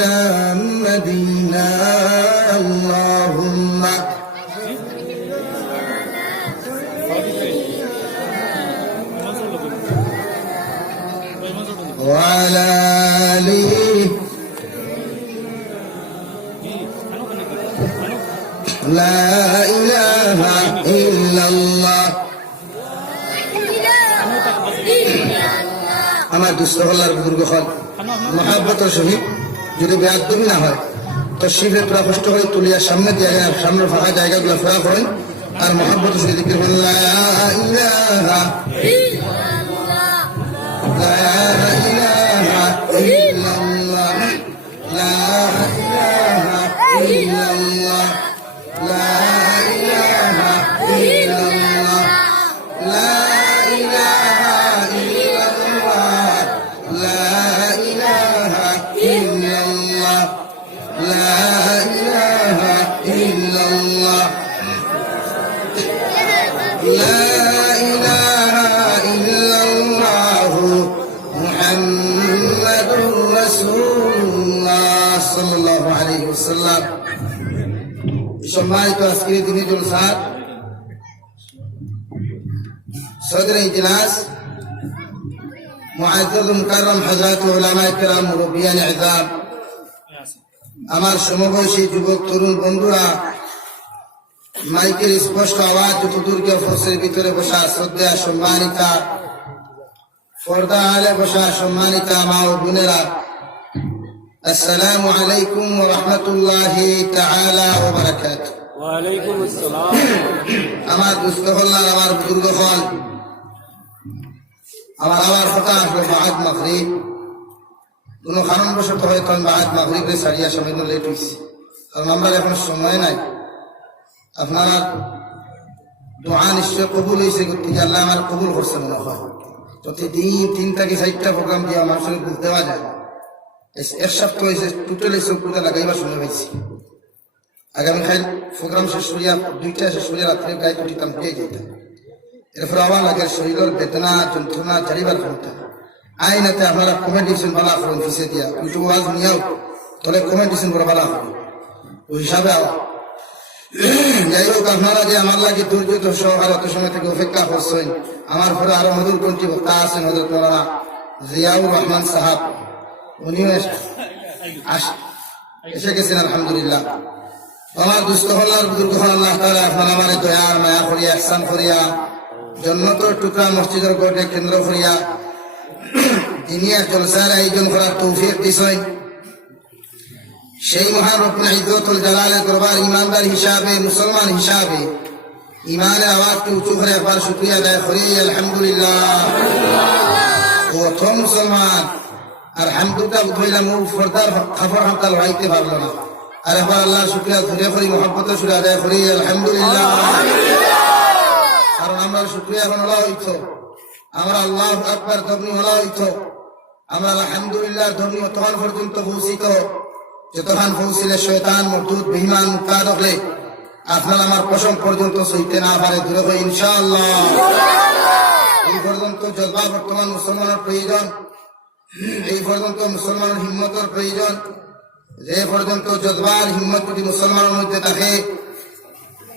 مكة مدينة اللهم وعلى آله لا إله إلا الله আমার দুস্থ হল্লার বুজুর্গ হল মহাব্বতের সহিত যদি বেয়াদবি না হয় তো শিবের পুরা কষ্ট করে তুলিয়া সামনে দিয়ে সামনের ফাঁকা জায়গাগুলো ফেরা করেন আর মহাব্বতের সহিত জিকির করেন লা ইলাহা ইল্লাল্লাহ লা ইলাহা ইল্লাল্লাহ লা ইলাহা ইল্লাল্লাহ লা ইলাহা ইল্লাল্লাহ লা ইলাহা ইল্লাল্লাহ লা ইলাহা ইল্লাল্লাহ লা ইলাহা ইল্লাল্লাহ মুহাম্মাদুর রাসূলুল্লাহ সাল্লাল্লাহু আলাইহি ওয়াসাল্লাম। সম্মানিত আজকের দিনী জলসার সদর ইজলাস মুআজ্জাজ মুকাররম হযরত উলামায়ে কেরাম মুরব্বিয়ান ইযাম আমার সমবয়সী যুবক তরুণ বন্ধুরা মাইকের স্পষ্ট আওয়াজ যতদূরকে ফোর্সের ভিতরে বসা শ্রদ্ধা সম্মানিতা পর্দা আলে বসা সম্মানিতা মা ও বোনেরা আসসালামু আলাইকুম ওয়া রাহমাতুল্লাহি তাআলা ওয়া বারাকাতুহু। ওয়া আলাইকুম আসসালাম। আমার দুস্থ হল্লার আমার বুজুর্গ হল আমার কথা আসলে বাদ মাগরিব কোনো কারণবশত হয়তো বাদ মাগরিবের সারিয়া সামান্য লেট হয়েছে কারণ আমরা এখন সময় নাই। আপনারা দোয়া নিশ্চয় কবুল হয়েছে গতিকে আল্লাহ আমার কবুল করছে মনে হয়। প্রতিদিন 3 থেকে 4টা প্রোগ্রাম দিয়ে মানুষের বুঝ দেওয়া যায়। এক সপ্তাহ হয়েছে টোটালি চৌকুটা লাগাইবার সময় হয়েছে। আগামীকাল প্রোগ্রাম শেষ করিয়া 2টা শেষ করিয়া রাত্রে গায়ে কুটিতাম হয়ে যেতাম। এরপর আমার লাগে শরীরের বেদনা যন্ত্রণা জারিবার ক্ষমতা আইনাতে আপনারা কমেন্ট দিয়েছেন বালা করুন ফিসে দিয়া ইউটিউব আওয়াজ নিয়েও তাহলে কমেন্ট দিয়েছেন বড় বালা করুন ওই হিসাবে যাই হোক আপনারা যে আমার লাগে ধৈর্য সহকারে অত সময় থেকে অপেক্ষা করছেন। আমার পরে আরো মধুর কণ্ঠী বক্তা আছেন হযরত মাওলানা জিয়াউর রহমান সাহাব, উনিও এসে গেছেন আলহামদুলিল্লাহ। আমার দুস্থ হল্লার বুজুর্গ হল আল্লাহ তাআলা আপনারা আমার দয়া মায়া করিয়া ইহসান করিয়া জন্নতের টুকরা মসজিদের গড়ে কেন্দ্র করিয়া দিনিয়া জলসার আয়োজন করার তৌফিক দিছেন। সেই মহান রব্বুল ইজ্জতুল জালালের দরবার ইমানদার হিসাবে মুসলমান হিসাবে ইমানের আওয়াজকে উঁচু করে একবার শুকরিয়া আদায় করি আলহামদুলিল্লাহ। প্রথম মুসলমান আর হামদুটা উঠাইলাম ফর্দার খাফর হামতাল হইতে পারলো না আর একবার আল্লাহ শুকরিয়া ধরে করি মহব্বতের সুরে আদায় করি আলহামদুলিল্লাহ। কারণ আমরা শুকরিয়া এখন হলা হইতো আমরা আল্লাহু আকবার ধ্বনি হলা হইতো আমরা আলহামদুলিল্লাহ ধ্বনি তখন পর্যন্ত পৌঁছিত যতক্ষণ পৌঁছিলে শয়তান মরদুদ বেঈমান মুক্তাদ হলে আপনার আমার পশম পর্যন্ত সইতে না পারে দূরে হয়ে ইনশাআল্লাহ। এই পর্যন্ত জজবা বর্তমান মুসলমানের প্রয়োজন, এই পর্যন্ত মুসলমানের হিম্মতের প্রয়োজন। যে পর্যন্ত জজবার হিম্মত যদি মুসলমানের মধ্যে থাকে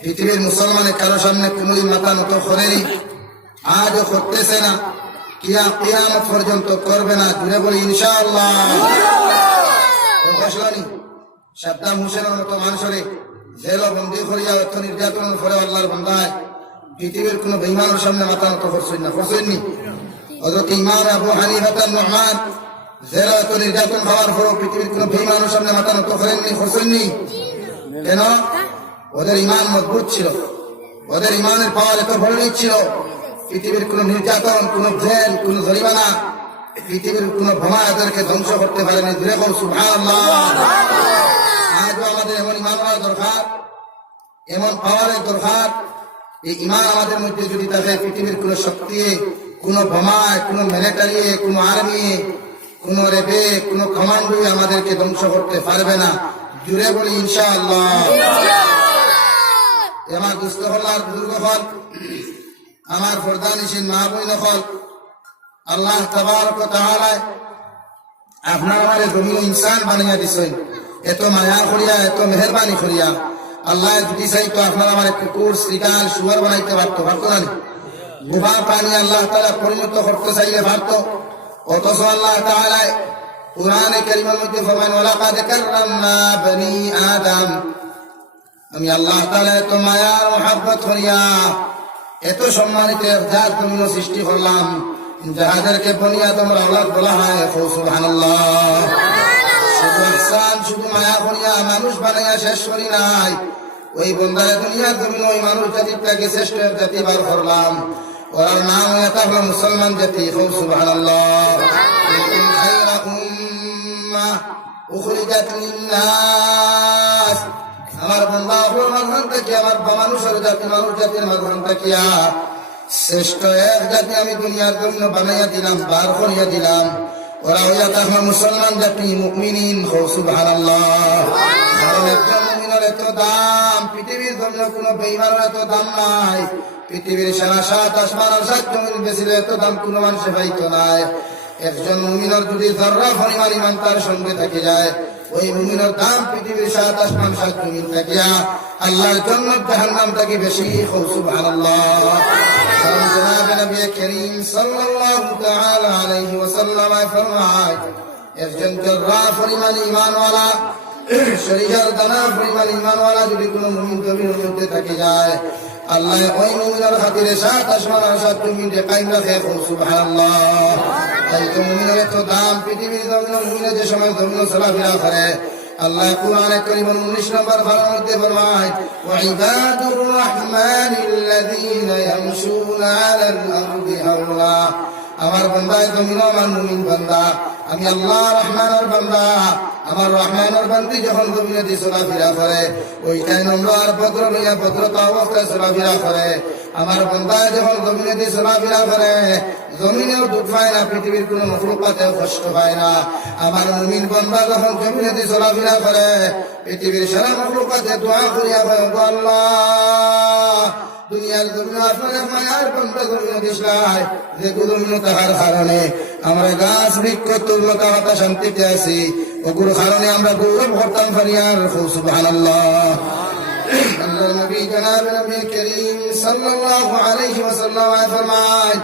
পৃথিবীর মুসলমানের কারো সামনে কোনোদিন মাথা নত করেনি, আজও করতেছে না, কিয়ামত পর্যন্ত করবে না। দূরে বলি ইনশাআল্লাহ। সাদ্দাম হুসেনের মতো মানুষের জেল বন্দি করিয়া অর্থ নির্যাতন করে আল্লাহর বান্দায় পৃথিবীর কোন বেঈমানের সামনে মাথা নত করছেন না, করছেননি? হযরত ইমাম আবু হানিফা নুমান জেল অর্থ নির্যাতন হওয়ার পরও পৃথিবীর কোন বেঈমানের সামনে মাথা নত করেননি, করছেননি? কেন? ওদের ইমান মজবুত ছিল, ওদের ইমানের পাওয়ার এত বড়ই ছিল পৃথিবীর কোন নির্যাতন, কোন জেল, কোন জরিমানা, পৃথিবীর কোন বোমা এদেরকে ধ্বংস করতে পারেনি। ধীরে বল সুবহানাল্লাহ। আজও আমাদের এমন ইমান হওয়ার দরকার, এমন পাওয়ারের দরকার। এই ইমান আমাদের মধ্যে যদি থাকে পৃথিবীর কোন শক্তি, কোন বোমায়, কোন মিলিটারি, কোন আর্মি, কোন রেবে, কোন কমান্ডো আমাদেরকে ধ্বংস করতে পারবে না। জুড়ে বলি ইনশাআল্লাহ। আমার দুস্থ হল আর বুজুর্গ হল, আমার ফরদানিসীন মা বোন হল, আল্লাহ তাবারক ওয়া তাআলা আপনার আমার জমিন ইনসান বানিয়ে দিছেন, এত মায়া করিয়া এত মেহরবানি করিয়া। আল্লাহ যদি চাইতো আপনার আমার কুকুর শ্রীকাল সুয়ার বানাইতে পারতো, পারতো না? গোবা প্রাণী আল্লাহ তাআলা পরিণত করতে চাইলে পারতো। অথচ আল্লাহ তাআলা কুরআনে কারীমের মধ্যে ফরমান ওয়ালাকাদ কাররামনা বনি আদম, আমি আল্লাহ তাআলা এত মায়া মহব্বত করিয়া এত সম্মানিত জাত জমিন সৃষ্টি করলাম, যাদেরকে বনি আদমের আওলাদ বলা হয়। সুবহানাল্লাহ। শুধু ইহসান, শুধু মায়া করিয়া মানুষ বানাইয়া শেষ করি নাই, ওই বন্দারে দুনিয়ার জমিন ওই মানুষ জাতিটাকে শ্রেষ্ঠ জাতি বার করলাম। ওর নাম এটা হলো মুসলমান জাতি। সুবহানাল্লাহ। কুনতুম খায়রা উম্মাহ উখরিজাত লিন-নাস, আমার বন্দা হলো মাঝখান থেকে, আমার মানুষের জাতি, মানুষ জাতির মাঝখান থাকিয়া শ্রেষ্ঠ এক জাতি আমি দুনিয়ার জন্য বানাইয়া দিলাম, বার করিয়া দিলাম। ওরা হইয়া তাহলে মুসলমান জাতি, মুমিনিন। সুবহানাল্লাহ। কারণ একজন মুমিনের এত দাম, পৃথিবীর জন্য কোন বেঈমানের এত দাম নাই। পৃথিবীর সারা সাত আসমান আর সাত জমিন বেচিলে এত দাম কোন মানুষে পাইতো নাই। একজন মুমিনের যদি যর্রা পরিমাণ ইমান তার সঙ্গে থেকে যায়, ওই মুমিনের দাম পৃথিবীর সাত আসমান সাত জমিন থাকিয়া আল্লাহর জন্য জাহান্নাম থেকে বেশি। সুবহানাল্লাহ। কারণ জনাব নবী করিম সাল্লাল্লাহু তাআলা আলাইহি ওয়াসাল্লাম ফরমায়, একজন যর্রা পরিমাণ ঈমানওয়ালা, শরীরের দানা পরিমাণ ঈমানওয়ালা যদি কোনো মুমিন জমিনের মধ্যে থেকে যায়, আল্লাহ ওই মুমিনের খাতিরে সাত আসমান আর সাত জমিন কায়েম রাখে। সুবহানাল্লাহ। তাই তো মুমিনের এত দাম। পৃথিবীর জমিনে মুমিনে যে সময় জমিনে চলাফেরা করে, আল্লাহ কুরআনে কারীমের 19 নম্বর পারার মধ্যে ফরমায়, ওয়া ইবাদুর রাহমানিল্লাযীনা ইয়ামশুনা আলাল আরদি হাওলা, আমার বান্দা জমিন আমার মুমিন বান্দা, আমি আল্লাহ রহমানের বান্দা, আমার রহমানের বান্দি যখন জমিনে দিয়ে চলাফেরা করে, ওইটাই নম্র আর ভদ্র লইয়া ভদ্রতা অবস্থায় চলাফেরা করে। আমার বান্দা যখন জমিনে দিয়ে চলাফেরা করে, জমিনেও দুঃখ পায় না, পৃথিবীর কোন মখলুকাতেও কষ্ট পায় না। আমার মুমিন বান্দা যখন জমিনে দিয়ে চলাফেরা করে, পৃথিবীর সারা মখলুকাতে দোয়া করিয়া বলে, আল্লাহ দুনিয়ার জমিনে আপনার মায়ার বান্দা জমিনে দিশলাই, যে জমিনে তাহার কারণে আমরা গাছ বৃক্ষ তুল্যতা হতা শান্তিতে আছি, ওগুর কারণে আমরা গৌরব করতাম পারি। আর সুবহানাল্লাহ। আল্লাহ নবী জনাব নবী করিম সাল্লাল্লাহু আলাইহি ওয়াসাল্লাম ফরমায়,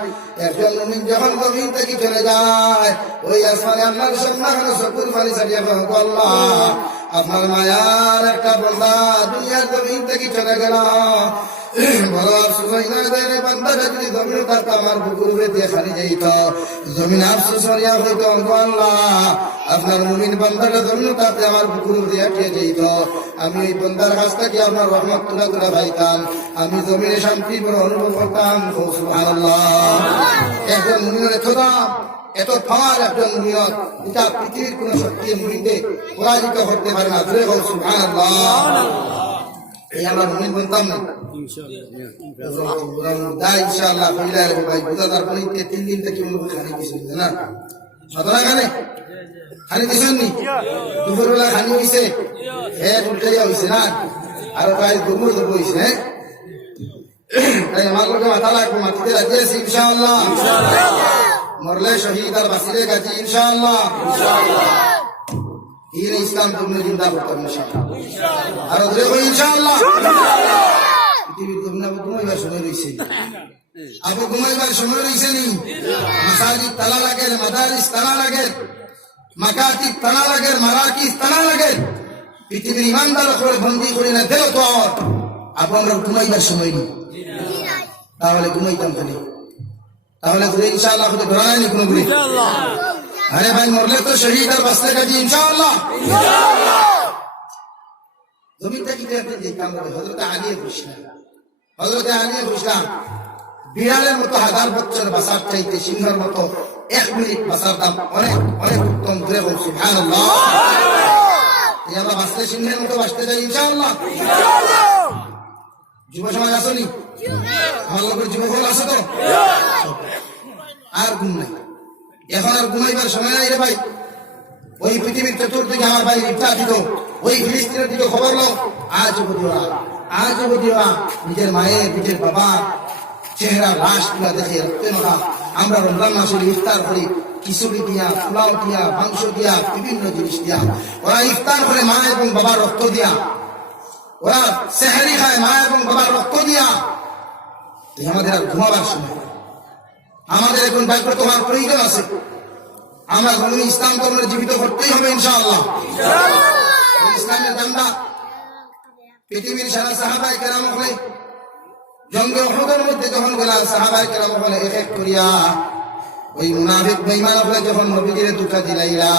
একজন মুমিন যখন জমিন থেকে চলে যায়, ওই আসমানে আল্লাহর সম্মান চকুর পানি ছাড়িয়ে বলে, আল্লাহ আপনার মায়ার একটা বান্দা দুনিয়ার জমিন থেকে চলে গেল, বড় আফসোস হয় না যে বান্দাটা যদি জমিনে থাকতো আমার বুকুর বেঁধে খালি যাইত, জমিন আফসোস হইয়া হইতো, আল্লাহ আপনার মুমিন বান্দাটা জমিনে থাকতে আমার বুকুর দিয়ে খেয়ে যাইত, আমি ওই বান্দার কাছ থেকে আপনার রহমত তুলা তুলা পাইতাম, আমি জমিনে শান্তি বড় অনুভব করতাম। সুবহানাল্লাহ। একজন মুমিনের এত দাম, এত পাওয়ার একজন মুমিন, এটা পৃথিবীর কোন শক্তি মুমিনকে পরাজিত করতে পারে না। জোরে বল সুবহানাল্লাহ। এই আমার মুমিন বলতাম না ইনশাআল্লাহ কইলার ভাই বুঝাদার পরে 3 দিন থেকে মনে খানি কিছু না সাদরা গানে খানি দিছেননি, দুপুরবেলা খানি হইছে, হেড উল্টাইয়া হইছে না, আর ভাই গুমুর হইছে। হ্যাঁ, তাই আমার লোকে মাথা লাগবো, মাটিতে রাজি আছি ইনশাআল্লাহ। মরলে শহীদ আর বাঁচিলে গাছি ইনশাআল্লাহ। দিন ইসলাম তুমি জিন্দা করতাম ইনশাআল্লাহ। আর ওদের কই ইনশাআল্লাহ। পৃথিবীর তুমি ঘুমাইবার সময় রয়েছে, আপনি ঘুমাইবার সময় রয়েছে নি, মাসাজিদ তালা লাগে, মাদারিস তালা লাগে, মাকাতিব তালা লাগে, মারাকিস তালা লাগে, পৃথিবীর ইমানদার করে বন্দী করি না দেও তো আপনার ঘুমাইবার সময় নেই, তাহলে ঘুমাইতাম খালি, তাহলে ঘুরে ইনশাআল্লাহ হতে ঘোরা নাই কোনো ঘুরে। আরে ভাই মরলে তো শহীদ আর বাঁচলে কাজী ইনশাআল্লাহ। জমিটা কি যেতাম হজরতে আলিয়ে খুশলাম, হজরতে আলিয়ে খুশলাম বিড়ালের মতো 1000 বছর বাঁচার চাইতে সিংহের মতো 1 মিনিট বাঁচার দাম অনেক অনেক উত্তম। ঘুরে বল সুবহানাল্লাহ। আমরা বাঁচলে সিংহের মতো বাঁচতে চাই ইনশাআল্লাহ। যুব সমাজ আসনি, আমার লোকের যুবক আছে তো, আর ঘুম নাই, এখন আর ঘুমাইবার সময় নাই রে ভাই। ওই পৃথিবীর চতুর্দিকে আমার ভাই রিপটা দিত, ওই ফিলিস্তিনের দিকে খবর লো, আজ অবধিরা নিজের মায়ের নিজের বাবা চেহারা লাশ গুলা দেখে রাখতে না। আমরা রমজান মাসের ইফতার করি, খিচুড়ি দিয়া, পোলাও দিয়া, মাংস দিয়া, বিভিন্ন জিনিস দিয়া। ওরা ইফতার করে মা এবং বাবার রক্ত দিয়া, ওরা সেহরি খায় মা এবং বাবার রক্ত দিয়া। আমাদের আর ঘুমাবার সময়, আমাদের এখন জাগ্রত হওয়ার প্রয়োজন আছে। আমরা ধর্মী ইসলাম ধর্মের জীবিত করতেই হবে ইনশাআল্লাহ। ইসলামের ঝান্ডা পৃথিবীর সারা সাহাবায়ে কেরাম হলে জঙ্গে উহুদের মধ্যে যখন গেলা সাহাবায়ে কেরাম হলে এক এক করিয়া ওই মুনাফিক বেঈমান হলে যখন নবীজিরে ধোঁকা দিলাইলা,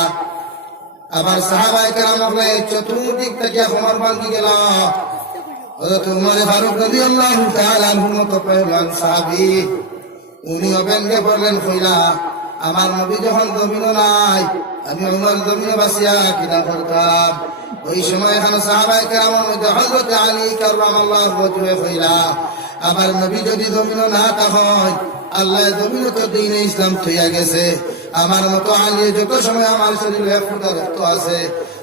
আবার সাহাবায়ে কেরাম হলে চতুর্দিক থেকে খবর বাঁধি গেল। হযরত উমর ফারুক রাদিয়াল্লাহু তাআলা আনহুর মতো পেহলওয়ান সাহাবী উনি অবেনকে বললেন, কইলা আমার নবী যখন জমিন নাই, আমি উমর জমিনে বাসিয়া কিনা করতাম। ওই সময় এখন সাহাবায়ে কেরামের মধ্যে হযরত আলী কাররামাল্লাহু ওয়াজহু কইলা, আমার নবী যদি জমিন না থাকেন, আল্লাহ জমিন তো দ্বীন ইসলাম থইয়া গেছে। আমার মতো আলী যত সময় আমার শরীরে এক ফোঁটা রক্ত আছে,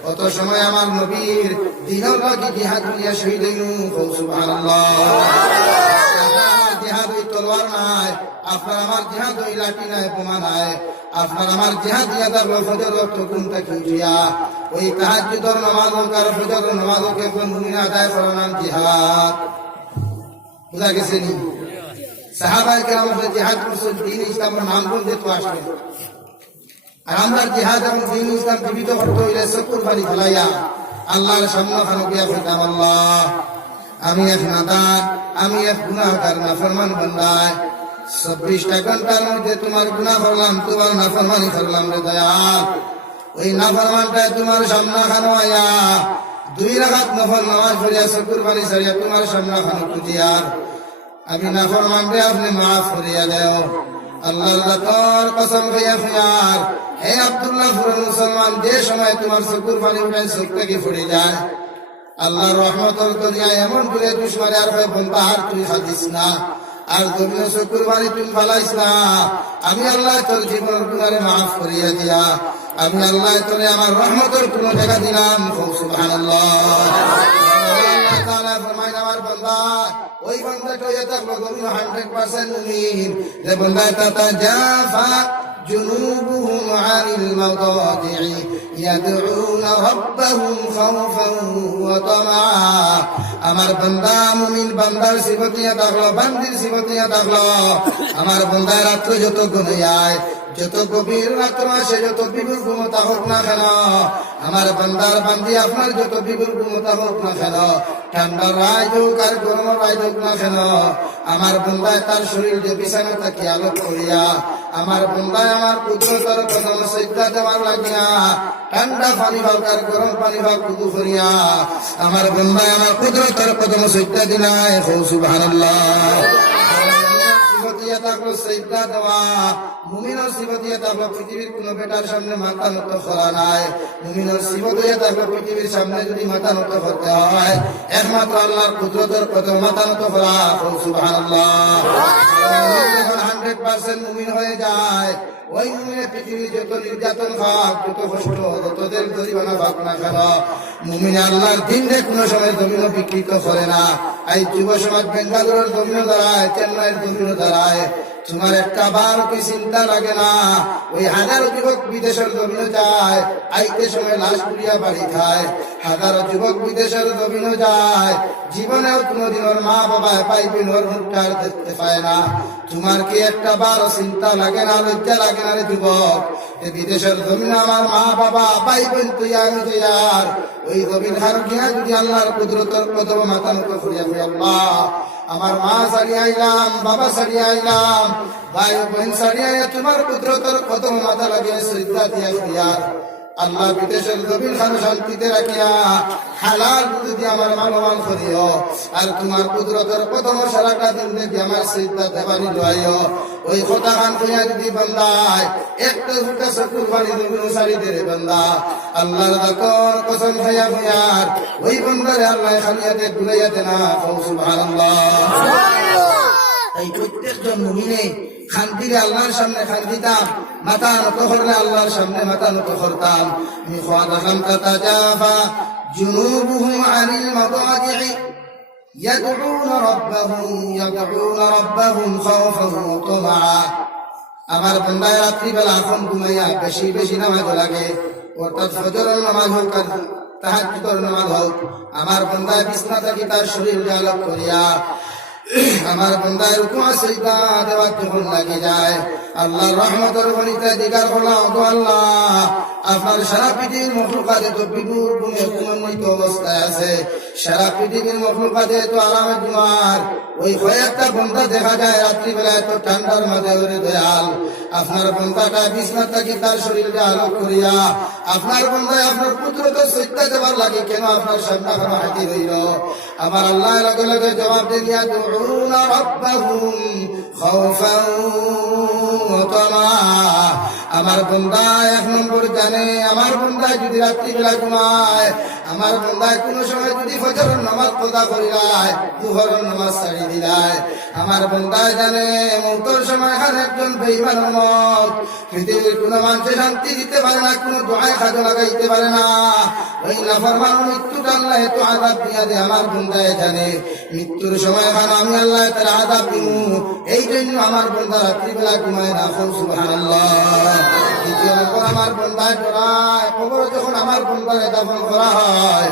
অত সময় আমার নবীর দ্বীনের লাগি জিহাদ করিয়া শহীদ হইনু। সুবহানাল্লাহ। জিহাদ ওই তলোয়ার নাই, আপনার আমার জিহাদ ওই লাঠি নাই, বোমা নাই। আপনার আমার জিহাদ দিয়া তার ফজর রক্ত কোনটা উঠিয়া ওই তাহাজ্জুদের নামাজ হোক আর ফজরের নামাজ হোক কোন দুনিয়া আদায় করানোর জিহাদ। বুঝা গেছে নি? সাহাবায়ে কেরাম জিহাদ করছেন, দ্বীন ইসলামের নাম বলতে তো আসবে। আর আমরা জিহাদ এবং দ্বীন ইসলাম জীবিত করতে হইলে চকুর পানি ফেলাইয়া আল্লাহর সামনে খানো গিয়া কইতাম, আল্লাহ আমি এক নাদান, আমি এক গুনাহগার নাফরমান বান্দায়, 24টা ঘন্টার মধ্যে তোমার গুনাহ করলাম, তোমার নাফরমানি করলাম রে দয়াল। ওই নাফরমানটায় তোমার সামনে খানো আয়া 2 রাকাত নফল নামাজ পড়িয়া চকুর পানি ছাড়িয়া তোমার সামনে খানো খুঁজিয়ার আমি নাফরমানকে আপনি মাফ করিয়া দেও। আল্লাহর জাতর কসম খাইয়া খুঁয়ার, হে আব্দুল্লাহ ফুরান মুসলমান, যে সময় তোমার চকুর পানি উঠায় চোখ থেকে পড়ে যায়, আল্লাহর রহমতের দরিয়ায় এমন করে দুশ্মনে আর হয় বন্ধা আর তুই হাদিস না, আর তুমি চকুর পানি তুমি ফালাইস না। আমি আল্লাহ তোর জীবনের গুনারে মাফ করিয়া দিয়া, আমি আল্লাহ তোরে আমার রহমতের কোনো জায়গা দিলাম। সুবহানাল্লাহ। আল্লাহ তাআলা ফরমায়, আমার বান্দা ওই বান্দাটা হইয়া থাকলো 100% মুমিন, যে বান্দা তাতাজাফা جنوبهم عن المضاجع يدعون ربهم خوفا وطمعا। আমার বান্দা মুমিন বান্দার সিফতিয়া থাকলো, বান্দির সিফতিয়া থাকলো। আমার বান্দা রাত্রে যত ঘুমায়, যত গভীর রাত্র আসে, যত বিপুল ঘুমতা হোক না কেন, আমার বান্দার বান্দি আপনার যত বিপুল ঘুমতা হোক না কেন, ঠান্ডার রায় হোক আর গরম রায় হোক না কেন, আমার বান্দায় তার শরীর যে বিছানা তাকে আলোক করিয়া আমার বান্দায় আমার কুদরতের কদম সিজদা দেওয়ার লাগিয়া ঠান্ডা পানি হোক আর গরম পানি হোক কুদু করিয়া আমার বান্দায় আমার কুদরতের কদম সিজদা দিলায়। সুবহানাল্লাহ। সিফতিয়া থাকলো সিজদা দেওয়া, মুমিনের সিফতিয়া থাকলো পৃথিবীর কোন বেটার সামনে মাথা নত করা নাই। মুমিনের সিফতিয়া থাকলো পৃথিবীর সামনে যদি মাথা নত করতে হয়, একমাত্র আল্লাহর কুদরতের কদম মাথা নত করা। সুবহানাল্লাহ। 100% মুমিন হয়ে যায়, ওই মুমিনে পৃথিবীর যত নির্যাতন খাক, যত কষ্ট, যত দেল জরিমানা পাক না কেন, মুমিনে আল্লাহর দিনে কোনো সময় জমিনও বিকৃত করে না। এই যুব সমাজ বেঙ্গালুরুর জমিনও দাঁড়ায়, চেন্নাইয়ের জমিনও দাঁড়ায়, তোমার একটা বার কি চিন্তা লাগে না? ওই হাজারো যুবক বিদেশের জমিনে যায়, আইতে সময় লাশ পুড়িয়া বাড়ি খায়। হাজারো যুবক বিদেশের জমিনে যায়, জীবনেও কোনোদিন ওর মা বাবা পাইবেন ওর মুখটা আর দেখতে পায় না। তোমার কি একটা বার চিন্তা লাগে না, লজ্জা লাগে না রে যুবক? বিদেশের জমিনে আমার মা বাবা পাইবেন তুই আমি তুই আর ওই জমিন হার গিয়া যদি আল্লাহর কুদরতের কদম মাথা নত করিয়া আল্লাহ আমার মা ছাড়িয়ে আইলাম, বাবা ছাড়িয়ে আইলাম, ভাই বোন ছাড়িয়ে আইয়া তোমার কুদরতের কদম মাথা লাগিয়ে সিজদা দিয়া করিয়ার আল্লাহ বিদেশের জমিন খান শান্তিতে রাখিয়া হালাল যদি আমার মানবান করিও, আর তোমার কুদরতের কদম সারাটা দিন দেখি আমার সিজদা দেবানি লইও। ওই কথা খান কইয়া যদি বান্দায় একটা দুটা চকুর পানি জমিন সারি দে রে বান্দা, আল্লাহর দাকর কসম খাইয়া কইয়ার ওই বান্দারে আল্লাহ খালিয়াতে গুলাইয়াতে না। সুবহানাল্লাহ। এই প্রত্যেকজন মুমিনে খান্তিরে আল্লাহর সামনে খান্তিতাম, মাথা নত করলে আল্লাহর সামনে মাথা নত করতাম। আমি খোয়া দেখাম তাতাজাফা জুনুবুহুম আনিল মাদাজি'i يدعون ربهم خوفا وطمعا। আমার বন্দায় রাত্রিবেলা এখন ঘুমাইয়া বেশি বেশি নামাজ লাগে, অর্থাৎ ফজরের নামাজ হোক আর তাহাজ্জুদের নামাজ হোক, আমার বন্দায় বিছনা থাকি তার শরীরকে আলোক করিয়া আমার বন্দায় রুকু সিজদা দেওয়ার যখন লাগে যায়, আল্লাহর রহমতের গণিতে দিগার করলাম, গো আল্লাহ আপনার সারা পৃথিবীর মখলুকাতে তো বিপুল গুণে গুণান্বিত অবস্থায় আছে, সারা পৃথিবীর মখলুকাতে তো আরামে ঘুমার ওই কয়েকটা বন্ধা দেখা যায় রাত্রিবেলায় তো ঠান্ডার মাঝে ওরে দয়াল আপনার বন্ধাটা বিছনা থাকি তার শরীরকে আলোক করিয়া আপনার বন্ধায় আপনার পুত্রকে সত্যা দেবার লাগে কেন আপনার সামনে এখন হাজির হইল। আমার আল্লাহ লগে লগে জবাব দিয়া দুউনা রাব্বাহুম খাউফান ওয়া তামা, আমার বন্দা এক নম্বর জানে আমার বন্দায় যদি রাত্রিবেলা ঘুমায়, আমার বন্দায় কোনো সময় যদি ফজরের নামাজ কদা করিলায়, দুহরের নামাজ ছাড়ি দিলায়, আমার বন্দায় জানে মৌতের সময় একজন বেঈমানের মত পৃথিবীর কোনো মানুষে শান্তি দিতে পারে না, কোনো দোয়ায় কাজে লাগাইতে পারে না, ওই নাফরমান মৃত্যুটা আল্লাহ এত আযাব দিয়া দে। আমার বন্দায় জানে মৃত্যুর সময় খান আমি আল্লাহ তার আযাব দিব, এই জন্য আমার বন্দা রাত্রিবেলা ঘুমায় না। সুবহানাল্লাহ। দ্বিতীয় নম্বর আমার বন্দায় ডরায় কবর যখন আমার বন্দারে দাফন করা হয়,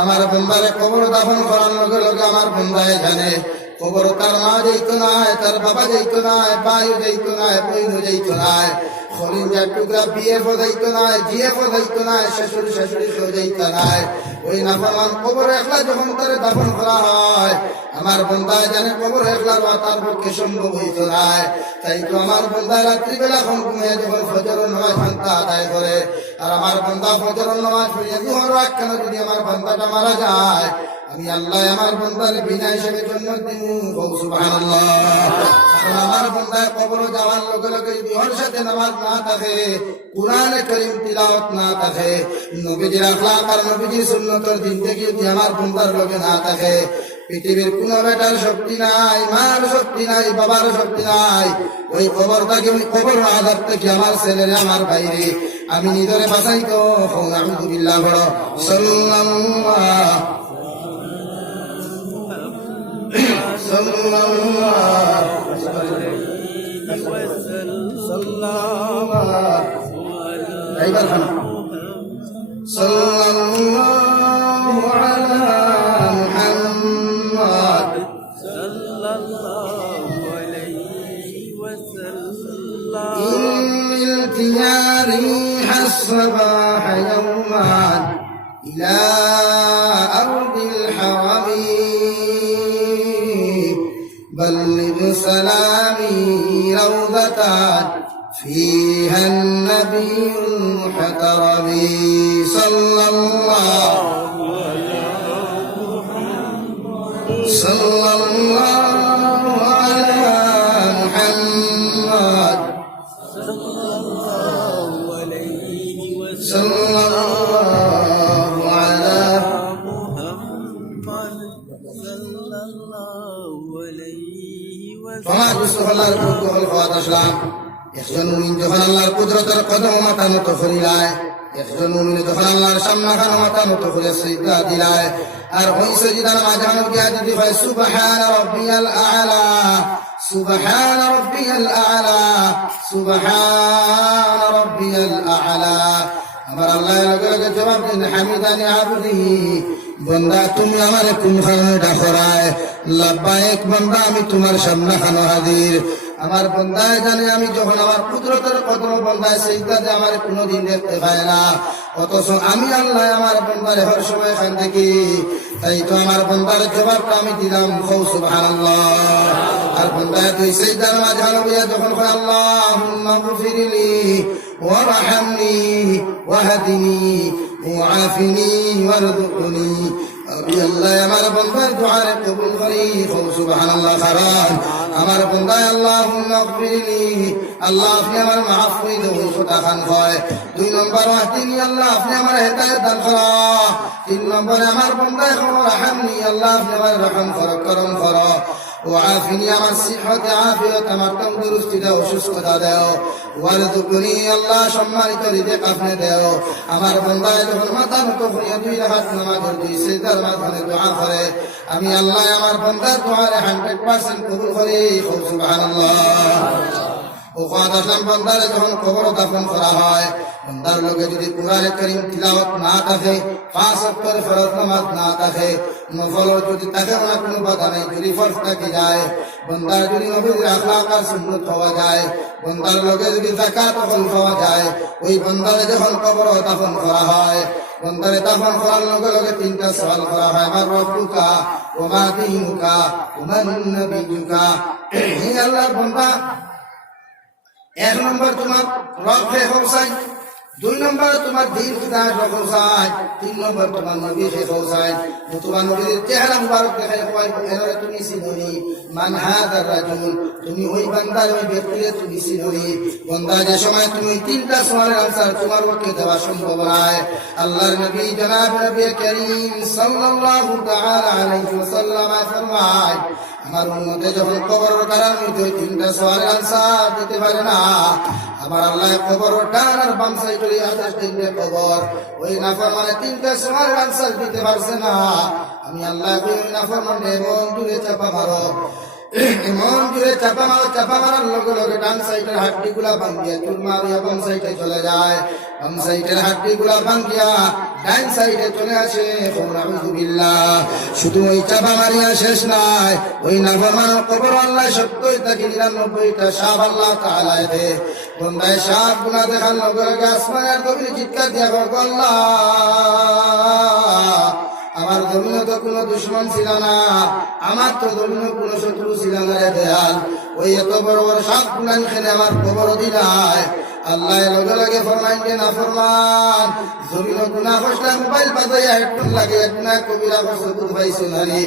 আমার বন্দারে কবর দাফন করার লগে লগে আমার বন্দায় জানে কবর তার মা যাইতো নাই, তার বাবা যাইতো নাই, ভাইও যাইতো নাই, বইনও যাইতো নাই, খলিজার টুকরা বিয়ে যাইতো নাই, জিয়ে যাইতো নাই, শ্বশুর শাশুড়ি যাইতো নাই, ওই নাফরমান কবর একলা যখন তার দাফন করা হয়, আমার বন্দায় জানে কবর একলা তার পক্ষে সম্ভব হইতো নাই। তাই তো আমার বন্দা রাত্রিবেলা এখন ঘুমিয়ে যখন ফজরের নামাজ ঘন্টা আদায় করে, আর আমার বন্দা ফজরের নামাজ পড়িয়ে দুহর রাখানো যদি আমার বন্দাটা মারা যায়, আমি আল্লাহ আমার বন্দার বিনা হিসেবে জন্য দিব। সুবহানাল্লাহ। আমার বন্দার কবর যাওয়ার লগে লগে যদি ওর সাথে নামাজ না থাকে, কুরআনে কারীম তিলাওয়াত না থাকে, নবীজির আখলাক আর নবীজির সুন্নতের দিন থেকে যদি আমার বন্দার লগে না থাকে, পৃথিবীর কোন বেটার শক্তি নাই, মার শক্তি নাই, বাবার শক্তি নাই, ওই কবরটাকে ওই কবর আযাব থেকে আমার ছেলেরে আমার ভাইরে আমি নিজরে বাঁচাইতো। আউযু বিল্লাহ। সাল্লাল্লাহু الصباح يوما إلى أرض الحرم بلغ سلامي روضة فيها النبي المحترم صلى الله على محمد صلى الله على তোমার আল্লাহর কুদরতের কথা আসলাম। একজন মুমিন যখন আল্লাহর কুদরতের কদম মাথা নত করিলায়, একজন মুমিন যখন আল্লাহর সামনে খান মাথা নত করে সিজদা দিলায়, আর ওই সিজদার মাঝখানে গিয়া যদি হয় সুবহান রাব্বিয়াল আ'লা, সুবহান রাব্বিয়াল আ'লা, সুবহান রাব্বিয়াল আ'লা, আমার আল্লাহ লগে লগে জবাব দেন হামিদানি আবদি, বন্দা তুমি আমারে কোন কারণে ডাকরায়, লাব্বাইক বন্দা আমি তোমার সামনে খানো হাজির। আমার বন্দায় জানে আমি যখন আমার কুদরতের কদম বন্দায় সিজদাতে আমার কোনোদিন দেখতে পায় না, অথচ আমি আল্লাহ আমার বন্দারে হর সময় খান দেখি। তাই তো আমার বন্দার জবাবটা আমি দিলাম, সুবহানাল্লাহ। আর বন্দায় তুই সিজদার মাঝখানে গিয়া যখন কয় আল্লাহুম্মা গফিরলি ওয়ারহামনি ওয়াহদিনি ওয়াআফিনি ওয়ারযুকনি, আল্লাহ আমার বন্দার দুআরে কবুল করি। সুবহানাল্লাহ। কারণ আমার বন্দায় আল্লাহুম্মা গফিরলি, আল্লাহ আপনি আমার মাফ করে দেন কথা খান হয়। 2 নম্বর ওয়াহদিনি, আল্লাহ আপনি আমার হেদায়েত দান করো। 3 নম্বরে আমার বন্দায় ওয়ারহামনি, আল্লাহ আপনি আমার রহম করো, করম করো। ওয়াআফিনি, আমার সিহতে আফিয়ত আমার তন্দুরুস্তিতে অসুস্থতা দেও। ওয়ারযুকনি, আল্লাহ সম্মানিত রিজিক আপনি দেও। আমার বন্দায় যখন মাথা নত করিয়া 2 রাকাত নামাজের 2 সিজদার মাঝখানে দোয়া করে, আমি আল্লাহ আমার বন্দার দোয়ারে 100% কবুল করি। সুবহানাল্লাহ। ওখানে আসলাম বন্দারে যখন কবর দাফন করা হয়, বন্দার লোকে যদি কুরআনে কারীম তিলাওয়াত না থাকে, 5 ওয়াক্তের ফরজ নামাজ না থাকে, নফল যদি থাকে না কোনো বাধা নেই, যদি ফরজ থাকে যায়, বন্দার যদি নবীর আখলাক আর সুন্নাত হওয়া যায়, বন্দার লোকে যদি যাকাত ফল পাওয়া যায়, ওই বন্দারে যখন কবর দাফন করা হয়, বন্দারে দাফন করার লগে লগে 3টা সওয়াল করা হয়, আমার রব্বুকা ওয়া মা দীনুকা ওয়া মান নবিয়ুকা। হে আল্লাহর বান্দা, 1 নম্বর তোমার রব হে হোসাইন, 2 নম্বর তোমার দিন খুদা হোসাইন, 3 নম্বর তোমার নবী হে হোসাইন। তোমার নবীর চেহারা মুবারক দেখায় হয়, এরে তুমি চিনোনি, মান হাদার রাজুল, তুমি ওই বান্দার ওই ব্যক্তিকে তুমি চিনোনি। বান্দা যে সময় তুমি 3টা সওয়ালের আনসার তোমার পক্ষে দেওয়া সম্ভব নয়, আল্লাহর নবী জনাব নবী করিম সাল্লাল্লাহু তাআলা আলাইহি ওয়াসাল্লাম ফরমায়, আমার উম্মতে যখন কবরের কারণ হইতে 3টা সওয়ালের আনসার দিতে পারে না, আমার আল্লাহ কবরের ডান আর বাম সাইডে আদেশ দিবে কবর, ওই নাফরমানে 3টা সওয়ালের আনসার দিতে পারছে না, আমি আল্লাহ ওই নাফরমানে এমন দূরে চাপা মারো, এমন দূরে চাপা মারো, চাপা মারার লগে লগে ডান সাইডের হাড্ডিগুলা ভাঙ্গিয়া চুরমা হইয়া বাম সাইডে চলে যায়, বাম সাইডের হাড্ডিগুলা ভাঙ্গিয়া ডান সাইডে চলে আসে। আউযুবিল্লাহ। শুধু ওই চাপা মারিয়া শেষ নাই, ওই নাফরমানের কবর আল্লাহ 70 থেকে 99টা সাপ আল্লাহ তাআলা দে। বন্দায় সাপ গুনাহ দেখার লগে লগে আসমানের গভীরে চিৎকার দিয়া বলে, আল্লাহ আমার জমিনে তো কোনো দুশ্মন ছিল না, আমার তো জমিনে কোনো শত্রু ছিল না রে দয়াল, ওই এত বড় বড় সাপ গুনাহ খেলে আমার কবর দিলাই। আল্লাহ লগে লগে ফরমাইন যে না ফরমান, জমিনে গুনাহ করলে মোবাইল বাজাইয়া হেডফোন লাগিয়ে গুনাহ কবিরা করছে বুঝ পাইছো না রে।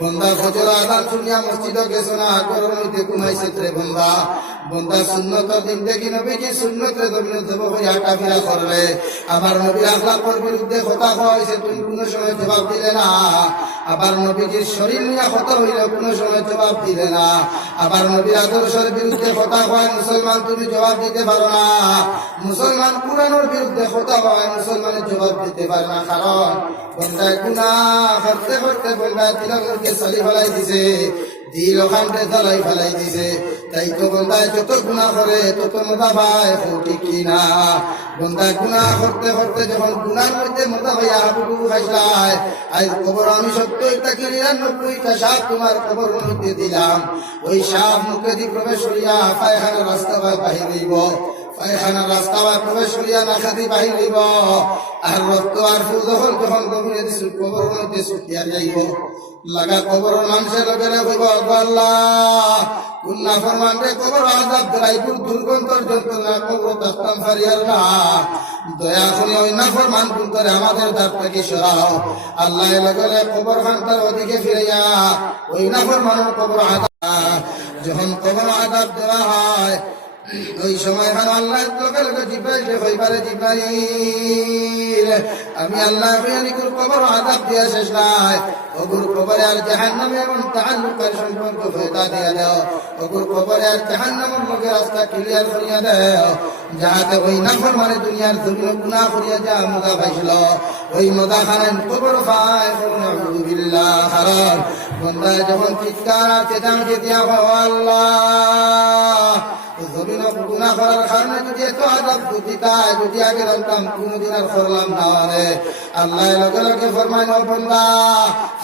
বন্দা ফজর আযান শুনিয়া মসজিদে গেছো না, গরম হইতে ঘুমাইছে রে বন্দা, বন্দা সুন্নতের দিন দেখি নবীজি সুন্নতের জমিনে দেব হয়ে হাঁটাফেরা করবে, আমার নবীর আখলাকের বিরুদ্ধে কথা হয়েছে তুমি কোনো সময় জবাব দিলে না, আবার নবীজির শরীর নিয়ে কথা হইলে কোনো সময় জবাব দিলে না, আবার নবীর আদর্শের বিরুদ্ধে কথা হয় মুসলমান তুমি জবাব দিতে পারো না, মুসলমান কুরআনের বিরুদ্ধে কথা হয় মুসলমানের জবাব দিতে পারে না, কারণ বন্দায় গুনাহ করতে করতে বন্দায় দিলের মধ্যে চলি ফেলাই দিছে, দিল ওখানটা জ্বালাই ফেলাই দিছে, তাই তো বন্দায় যত গুনাহ করে তত মজা পায়, ঠিক কিনা? বন্দায় গুনাহ করতে করতে যখন গুনার মধ্যে মজা হইয়া হাবুডুবু খাইলায়, আজ কবর আমি 70 থেকে 99টা সাপ তোমার কবর মধ্যে দিলাম, ওই সাপ মুখে দিয়ে প্রবেশ করিয়া পায়খানার রাস্তা বাহির হইব, পায়খানার রাস্তা প্রবেশ করিয়া নাসাদি বাহির হইব, আর রক্ত আর ফুল যখন যখন গভীরে কবর মধ্যে ছুটিয়া যাইব, লাগা কবর মানুষের লগে হইব, আল্লাহ কোন নাফরমান রে কবর আযাব দেলাইপুর দুর্গন্ধর যন্ত্রণা কবর দাস্তান ফারিয়ার না, দয়া করে ওই নাফরমান কোন করে আমাদের দাঁত থেকে সরাও, আল্লাহ লগে কবর খানটার ওদিকে ফিরাইয়া ওই নাফরমানের কবর আযাব, যখন কবর আযাব দেওয়া হয় ওই সময় আল্লাহ লগে লগে জিব্রাইল কইবারে, জিব্রাইল আমি আল্লাহ বিয়ানিকুর কবর আযাব দিয়া শেষ নাই, ওগুর কবরে আর জাহান্নামে এবং তাআল্লুকের সম্পর্ক ফয়দা দিয়া দাও, ওগুর কবরে আর জাহান্নামের লগে রাস্তা ক্লিয়ার করিয়া দাও, যাতে ওই নাফরমানে দুনিয়ার জমিনে গুনাহ করিয়া যা মজা পাইছিল ওই মজা খানেন কবর পায়। আউযুবিল্লাহ। কারণ বন্দা যখন চিৎকার চেঁচামেচি দিয়া আল্লাহ জমিনে গুনাহ করার কারণে যদি এত আযাব দিতাই, যদি আগে জানতাম কোনদিন আর করলাম না রে। আল্লাহ লগে লগে ফরমায়, ও বান্দা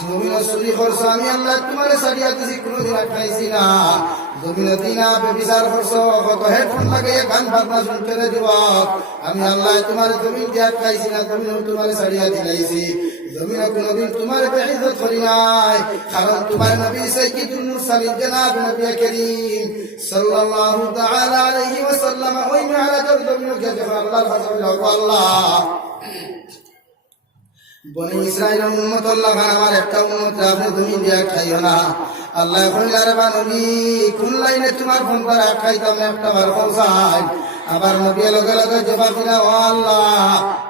জমিনে চুরি করছো, আমি আল্লাহ তোমারে ছাড়িয়া দিছি, কোনদিন আটকাইছি না, জমিনে দিনা বেবিচার করছো, কত হেডফোন লাগাইয়া গান বাজনা শুনতে দিব, আমি আল্লাহ তোমার জমিন দিয়ে আটকাইছি না, জমিনে তোমারে ছাড়িয়া দিলাইছি, জমিনে কোনদিন তোমার বেইজ্জত করি নাই, কারণ তোমার নবী সাইয়্যিদুল মুরসালিন জনাব নবী করিম সাল্লাল্লাহু তাআলা আলাইহি ওয়াসাল্লাম ওই মিরাজের জমিনে গিয়ে আল্লাহর কাছে বলল, আল্লাহ বনি ইসরাইলের উম্মত আল্লাহ আমার একটা উম্মত আপনি জমিন দিয়ে খাইও না, আল্লাহ কইলা রে বানবী কোন লাইনে তোমার ফোন করে খাইতাম একটা বার পৌঁছাই, আবার নবী লগে লগে জবাব দিলা, ও আল্লাহ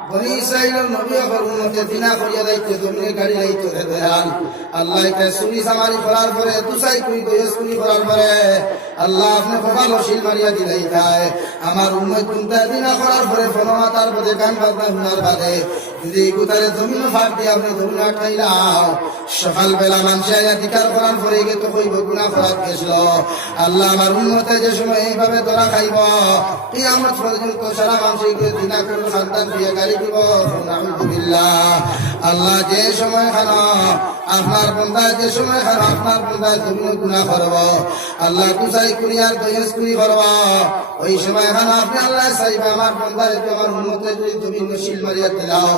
বনি ইসরাইলের নবী আবার উম্মতে দিনা করিয়া যাইতে জমিনে গাড়ি যাইতে রে দয়াল, আল্লাহ কে সুনি সামারি করার পরে তুসাই কই গয়স কুনি করার পরে আল্লাহ আপনি কপাল শিল মারিয়া দিলাই যায়, আমার উম্মত কোনটা দিনা করার পরে ফোন মাতার পরে গান বাজনা শোনার বাদে যদি গুতারে জমিন ফাঁক দিয়ে আপনি জমিন আটকাইলাও সকালবেলা মানুষ অধিকার করার পরে গিয়ে তো কইব গুণা করার গেছিল আল্লাহ আমার উন্নতে যে সময় এইভাবে ধরা খাইব কিয়ামত পর্যন্ত সারা মানুষ দিনা করে সন্তান দিয়ে গাড়ি দিব আলহামদুলিল্লাহ আল্লাহ যে সময় খানো আপনার বন্ধা যে সময় খানো আপনার বন্ধা জমিন গুণা করব আল্লাহ কুসাই কুরিয়ার দয়াস কুরি করব ওই সময় খানো আপনি আল্লাহ চাইবে আমার বন্ধা একটু আমার উন্নতে যদি জমিন শিল মারিয়া দিলাও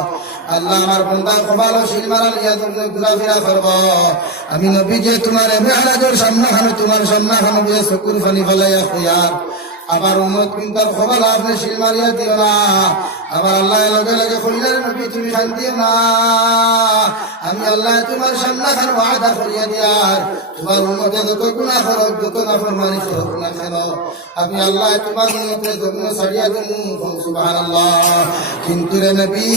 আল্লাহ আমার বন্ধা কপাল শিল মারা লিয়া জমিন ঘোরাফেরা করব আমি নবী যে তোমার মেহরাজের সামনে খানো তোমার সামনে খানো বিয়ে চকুর ফানি ফেলাইয়া খুয়ার আবার উম্মত কিন্তু খবর আপনি শিল মারিয়া দিও না আবার আল্লাহ লগে লগে কইলেন নবী তুমি শান্তি না আমি আল্লাহ তোমার সামনে খান ওয়াদা করিয়া দিয়ার তোমার উম্মতে যত গুনাহ করো যত নাফরমানি করো না কেন আমি আল্লাহ তোমার উম্মতে জন্য ছাড়িয়া দেবো সুবহানাল্লাহ কিন্তু রে নবী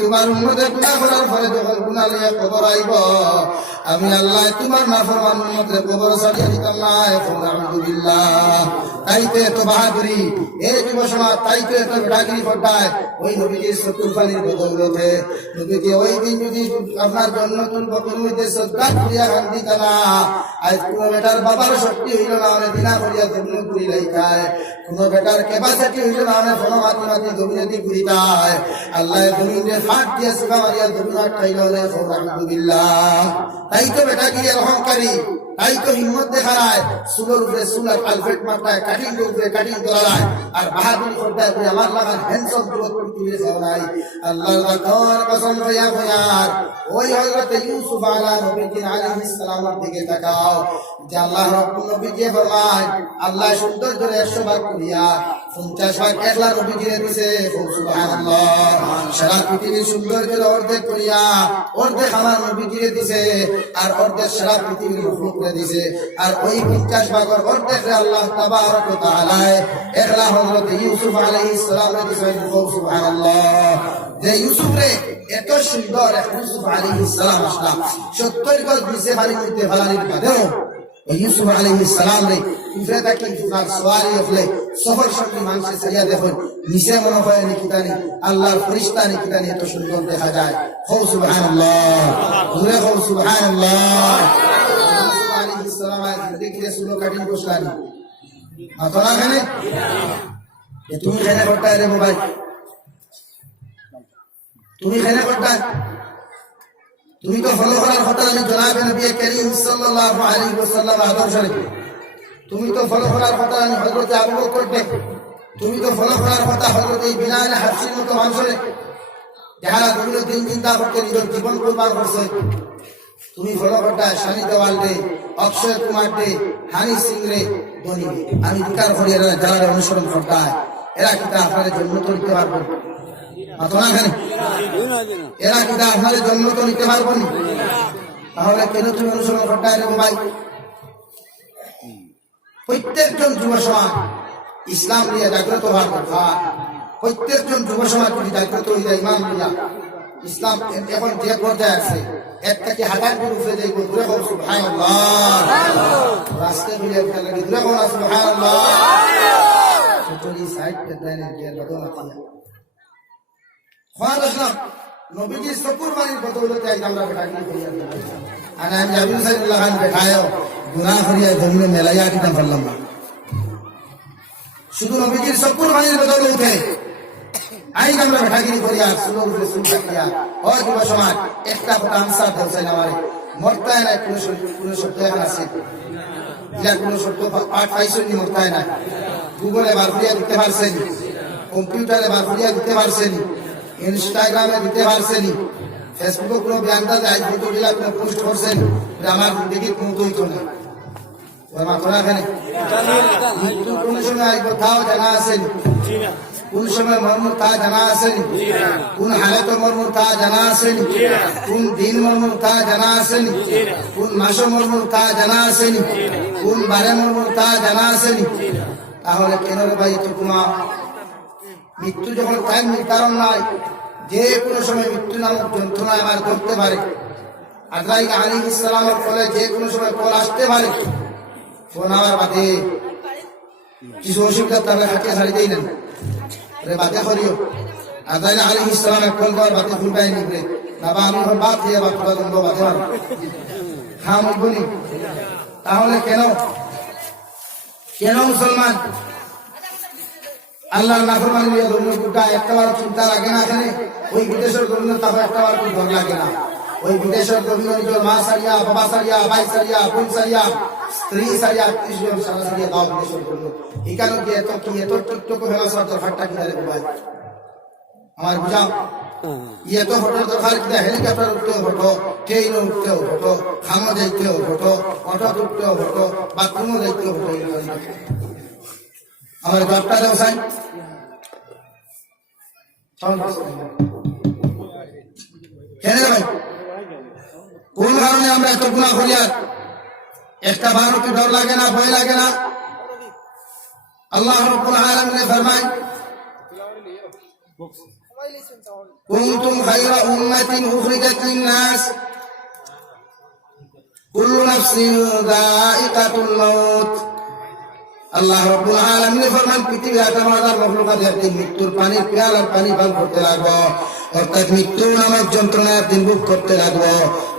তোমার উম্মতে গুনাহ করার পরে যখন গুনাহ লিয়া কবর আইব আমি আল্লাহ তোমার নাফরমান উম্মতে কবর ছাড়িয়া দিতাম না আলহামদুলিল্লাহ তাইতে এত বাহাদুরি এই যুব সমাজ তাইতে এত বেটাগিরি করতায় ওই নবীজির শত্রুর পানির বদৌলতে নবীজি ওই দিন যদি আপনার জন্য তুলব কর্মীতে শ্রদ্ধা করিয়া কান্দি না আজ কোন বেটার বাবার শক্তি হইল না অনেক দিনা করিয়া জন্য ঘুরি লাইকায় কোন বেটার ক্যাপাসিটি হইল না অনেক ফোন মাতি মাতি জমিনেতি ঘুরিতায় আল্লাহ জমিনে ফাঁক দিয়া শিবা মারিয়া জমিন খাইল আলহামদুলিল্লাহ তাইতো বেটাগিরি অহংকারী তাই তো হিম্মত দেখায় সুলোর উপরে সুলার আলফেট মারতায় কাটিং উপরে কাটিং করায় আর বাহাদুরি করতায় করে আমার লাগান হ্যান্ডসম যুবক পৃথিবীর সবাই আল্লাহ কর কসম হইয়া হইয়ার ওই হযরত ইউসুফ আলাইহিস সালামের দিকে তাকাও যে আল্লাহ রাব্বুল নবীকে ফরমায় আল্লাহ সুন্দর করে 100 বার করিয়া 50 বার একলা নবীকে দিয়েছে সুবহানাল্লাহ সারা পৃথিবীর সুন্দর করে অর্ধেক করিয়া অর্ধেক আমার নবীকে দিয়েছে আর অর্ধেক সারা পৃথিবীর উপরে দিছে আর ওই 50 ভাগের অর্ধেক আল্লাহ তাবারক ওয়া তাআলা একলা হযরত ইউসুফ আলাইহিস সালামের দিয়েছে সুবহানাল্লাহ যে ইউসুফ রে এত সুন্দর ইউসুফ আলাইহিস সালাম আসলা 70 গজ দিছে বাড়ি মধ্যে ফালানির কাদেও ইউসুফ আলাইহিস সালাম রে উফরে তাকে ইফতার সওয়ারি হলে সফর শক্তি মানুষের সারিয়া দেখুন নিচে মনে হয় নিকিতানি আল্লাহর ফেরেশতা নিকিতানি এত সুন্দর দেখা যায় হো সুবহানাল্লাহ জোরে হো সুবহানাল্লাহ দেখলে সুলো কাটিং বসলানি মাতলা খানে তুমি খানে করতা রে মোবাইল তুমি খানে করতা তুমি তো ফলো করার কথা আমি জনাব নবী করিম সাল্লাল্লাহু আলাইহি ওয়াসাল্লাম আদর্শ রেখে তুমি তো ফলো করার কথা আমি হযরত আবু বকর দেখে তুমি তো ফলো করার কথা হযরত বিলাল হাফসির মতো মানুষ রে যারা দুনিয়া দিন চিন্তা করতে নিজের জীবন কুরবান করছে তুমি ফলো করতা শানি দেওয়াল দে অক্ষয় কুমার দে হানি সিং রে ধনী আমি বিচার করি যারা অনুসরণ করতা এরা কিতা আপনাদের জন্ম তো নিতে পারবো মাতনা খানে এরা কিতা আপনাদের জন্ম তো নিতে পারবো না তাহলে কেন তুমি অনুসরণ করতা রে ভাই প্রত্যেকজন যুব সমাজ ইসলাম নিয়ে জাগ্রত হওয়ার কথা প্রত্যেকজন যুব সমাজ যদি জাগ্রত হয়ে যায় ইমান নিয়ে ইসলাম এখন যে পর্যায়ে আছে এক থেকে হাজার করে উঠে যাইব দূরে হোক সুবহানাল্লাহ রাস্তায় মিলে একটা লাগে দূরে হোক সুবহানাল্লাহ চলি সাইড করতে নেই যে বদল আছে খান আসলাম নবীজি সকুর বাড়ির বদৌলতে আজ আমরা বেটাকি করিয়া আর আমি জাবির সাহেবুল্লাহ খান বেটায়ও গুনাহ করিয়া জমিনে মেলাইয়া কিতাম পারলাম না শুধু নবীজির সকুর বাড়ির বদৌলতে আই আমরা বেটাগিরি করিয়া সুলো উপরে সুল কাটিয়া ও যুব সমাজ একটা কথা আনসার দেওয়া না আমারে মরতায় না কোনো শব্দ এখন আছে যা কোনো শব্দ পাঠ পাইছেন নি মরতায় না গুগলে বার করিয়া দিতে পারছেন কম্পিউটারে বার করিয়া দিতে পারছেন ইনস্টাগ্রামে দিতে পারছেন ফেসবুকে কোনো ব্যাংকটা যায় ফটো দিলা কোনো পোস্ট করছেন আমার দেখি কোনো তুই তো না ওর মাথা রাখেন কোন সময় আই কোথাও জানা আছেন কোন সময় মর্মর তা জানা আছেন কোন হালত মর্মর তা জানা আছেন কোন দিন মর্মর তা জানা আছেন কোন মাস মর্মর তা জানা আছেন কোন বারে মর্মর তা জানা আছেন তাহলে কেন রে ভাই তোমা মৃত্যু যখন টাইম নির্ধারণ নাই যে কোনো সময় মৃত্যু নামক যন্ত্রণা আমার করতে পারে আজরাইল আলাইহিস সালামের ফলে যে কোনো সময় কল আসতে পারে ফোন আমার বাদে কিছু অসুবিধা তাহলে হাতে ছাড়ি দেই না রে বাদে করিও আদাইল আলাইহিস সালাম একল কর বাতে ফুলবাই নিবে বাবা আমি বাত দিয়ে বাত করে দেব বাতে খাম বলি তাহলে কেন মুসলমান আল্লাহর নাফরমানি নিয়ে ধর্ম গুটা একটাবার চিন্তা লাগে না এখানে ওই বিদেশের ধর্ম তারপর একটাবার কি ধর লাগে না ওই বিদেশের ধর্ম নিজের মা সারিয়া বাবা সারিয়া ভাই সারিয়া বোন সারিয়া স্ত্রী সারিয়া আত্মীয় সারা সারিয়া দাও বিদেশের ধর্ম এখানে কি এত টিকটক হয়ে আসার দরকারটা কি রে ভাই আমার বুঝাও তো ফটোর দরকার কি হেলিকপ্টার উঠতেও ফটো ট্রেন উঠতেও ফটো খামো যাইতেও ফটো অটো উঠতেও ফটো বাথরুমও যাইতেও ফটো আমার জবটা দেও সাই কেন ভাই কোন কারণে আমরা এত গুণা করি আর একটা বারো কি ডর লাগে না ভয় লাগে না আল্লাহ রাব্বুল আলামিন ফরমায় কুনতুম খায়রা উম্মাতিন উখরিজাত লিন-নাস কুল্লু নাফসিন যায়িকাতুল মাউত আল্লাহ রাব্বুল আলামিন ফরমান পৃথিবীর আটামাদার মখলুকাত একদিন মৃত্যুর পানির পেয়ালার পানি পান করতে লাগবো অর্থাৎ মৃত্যু নামক যন্ত্রণা একদিন ভোগ করতে লাগবো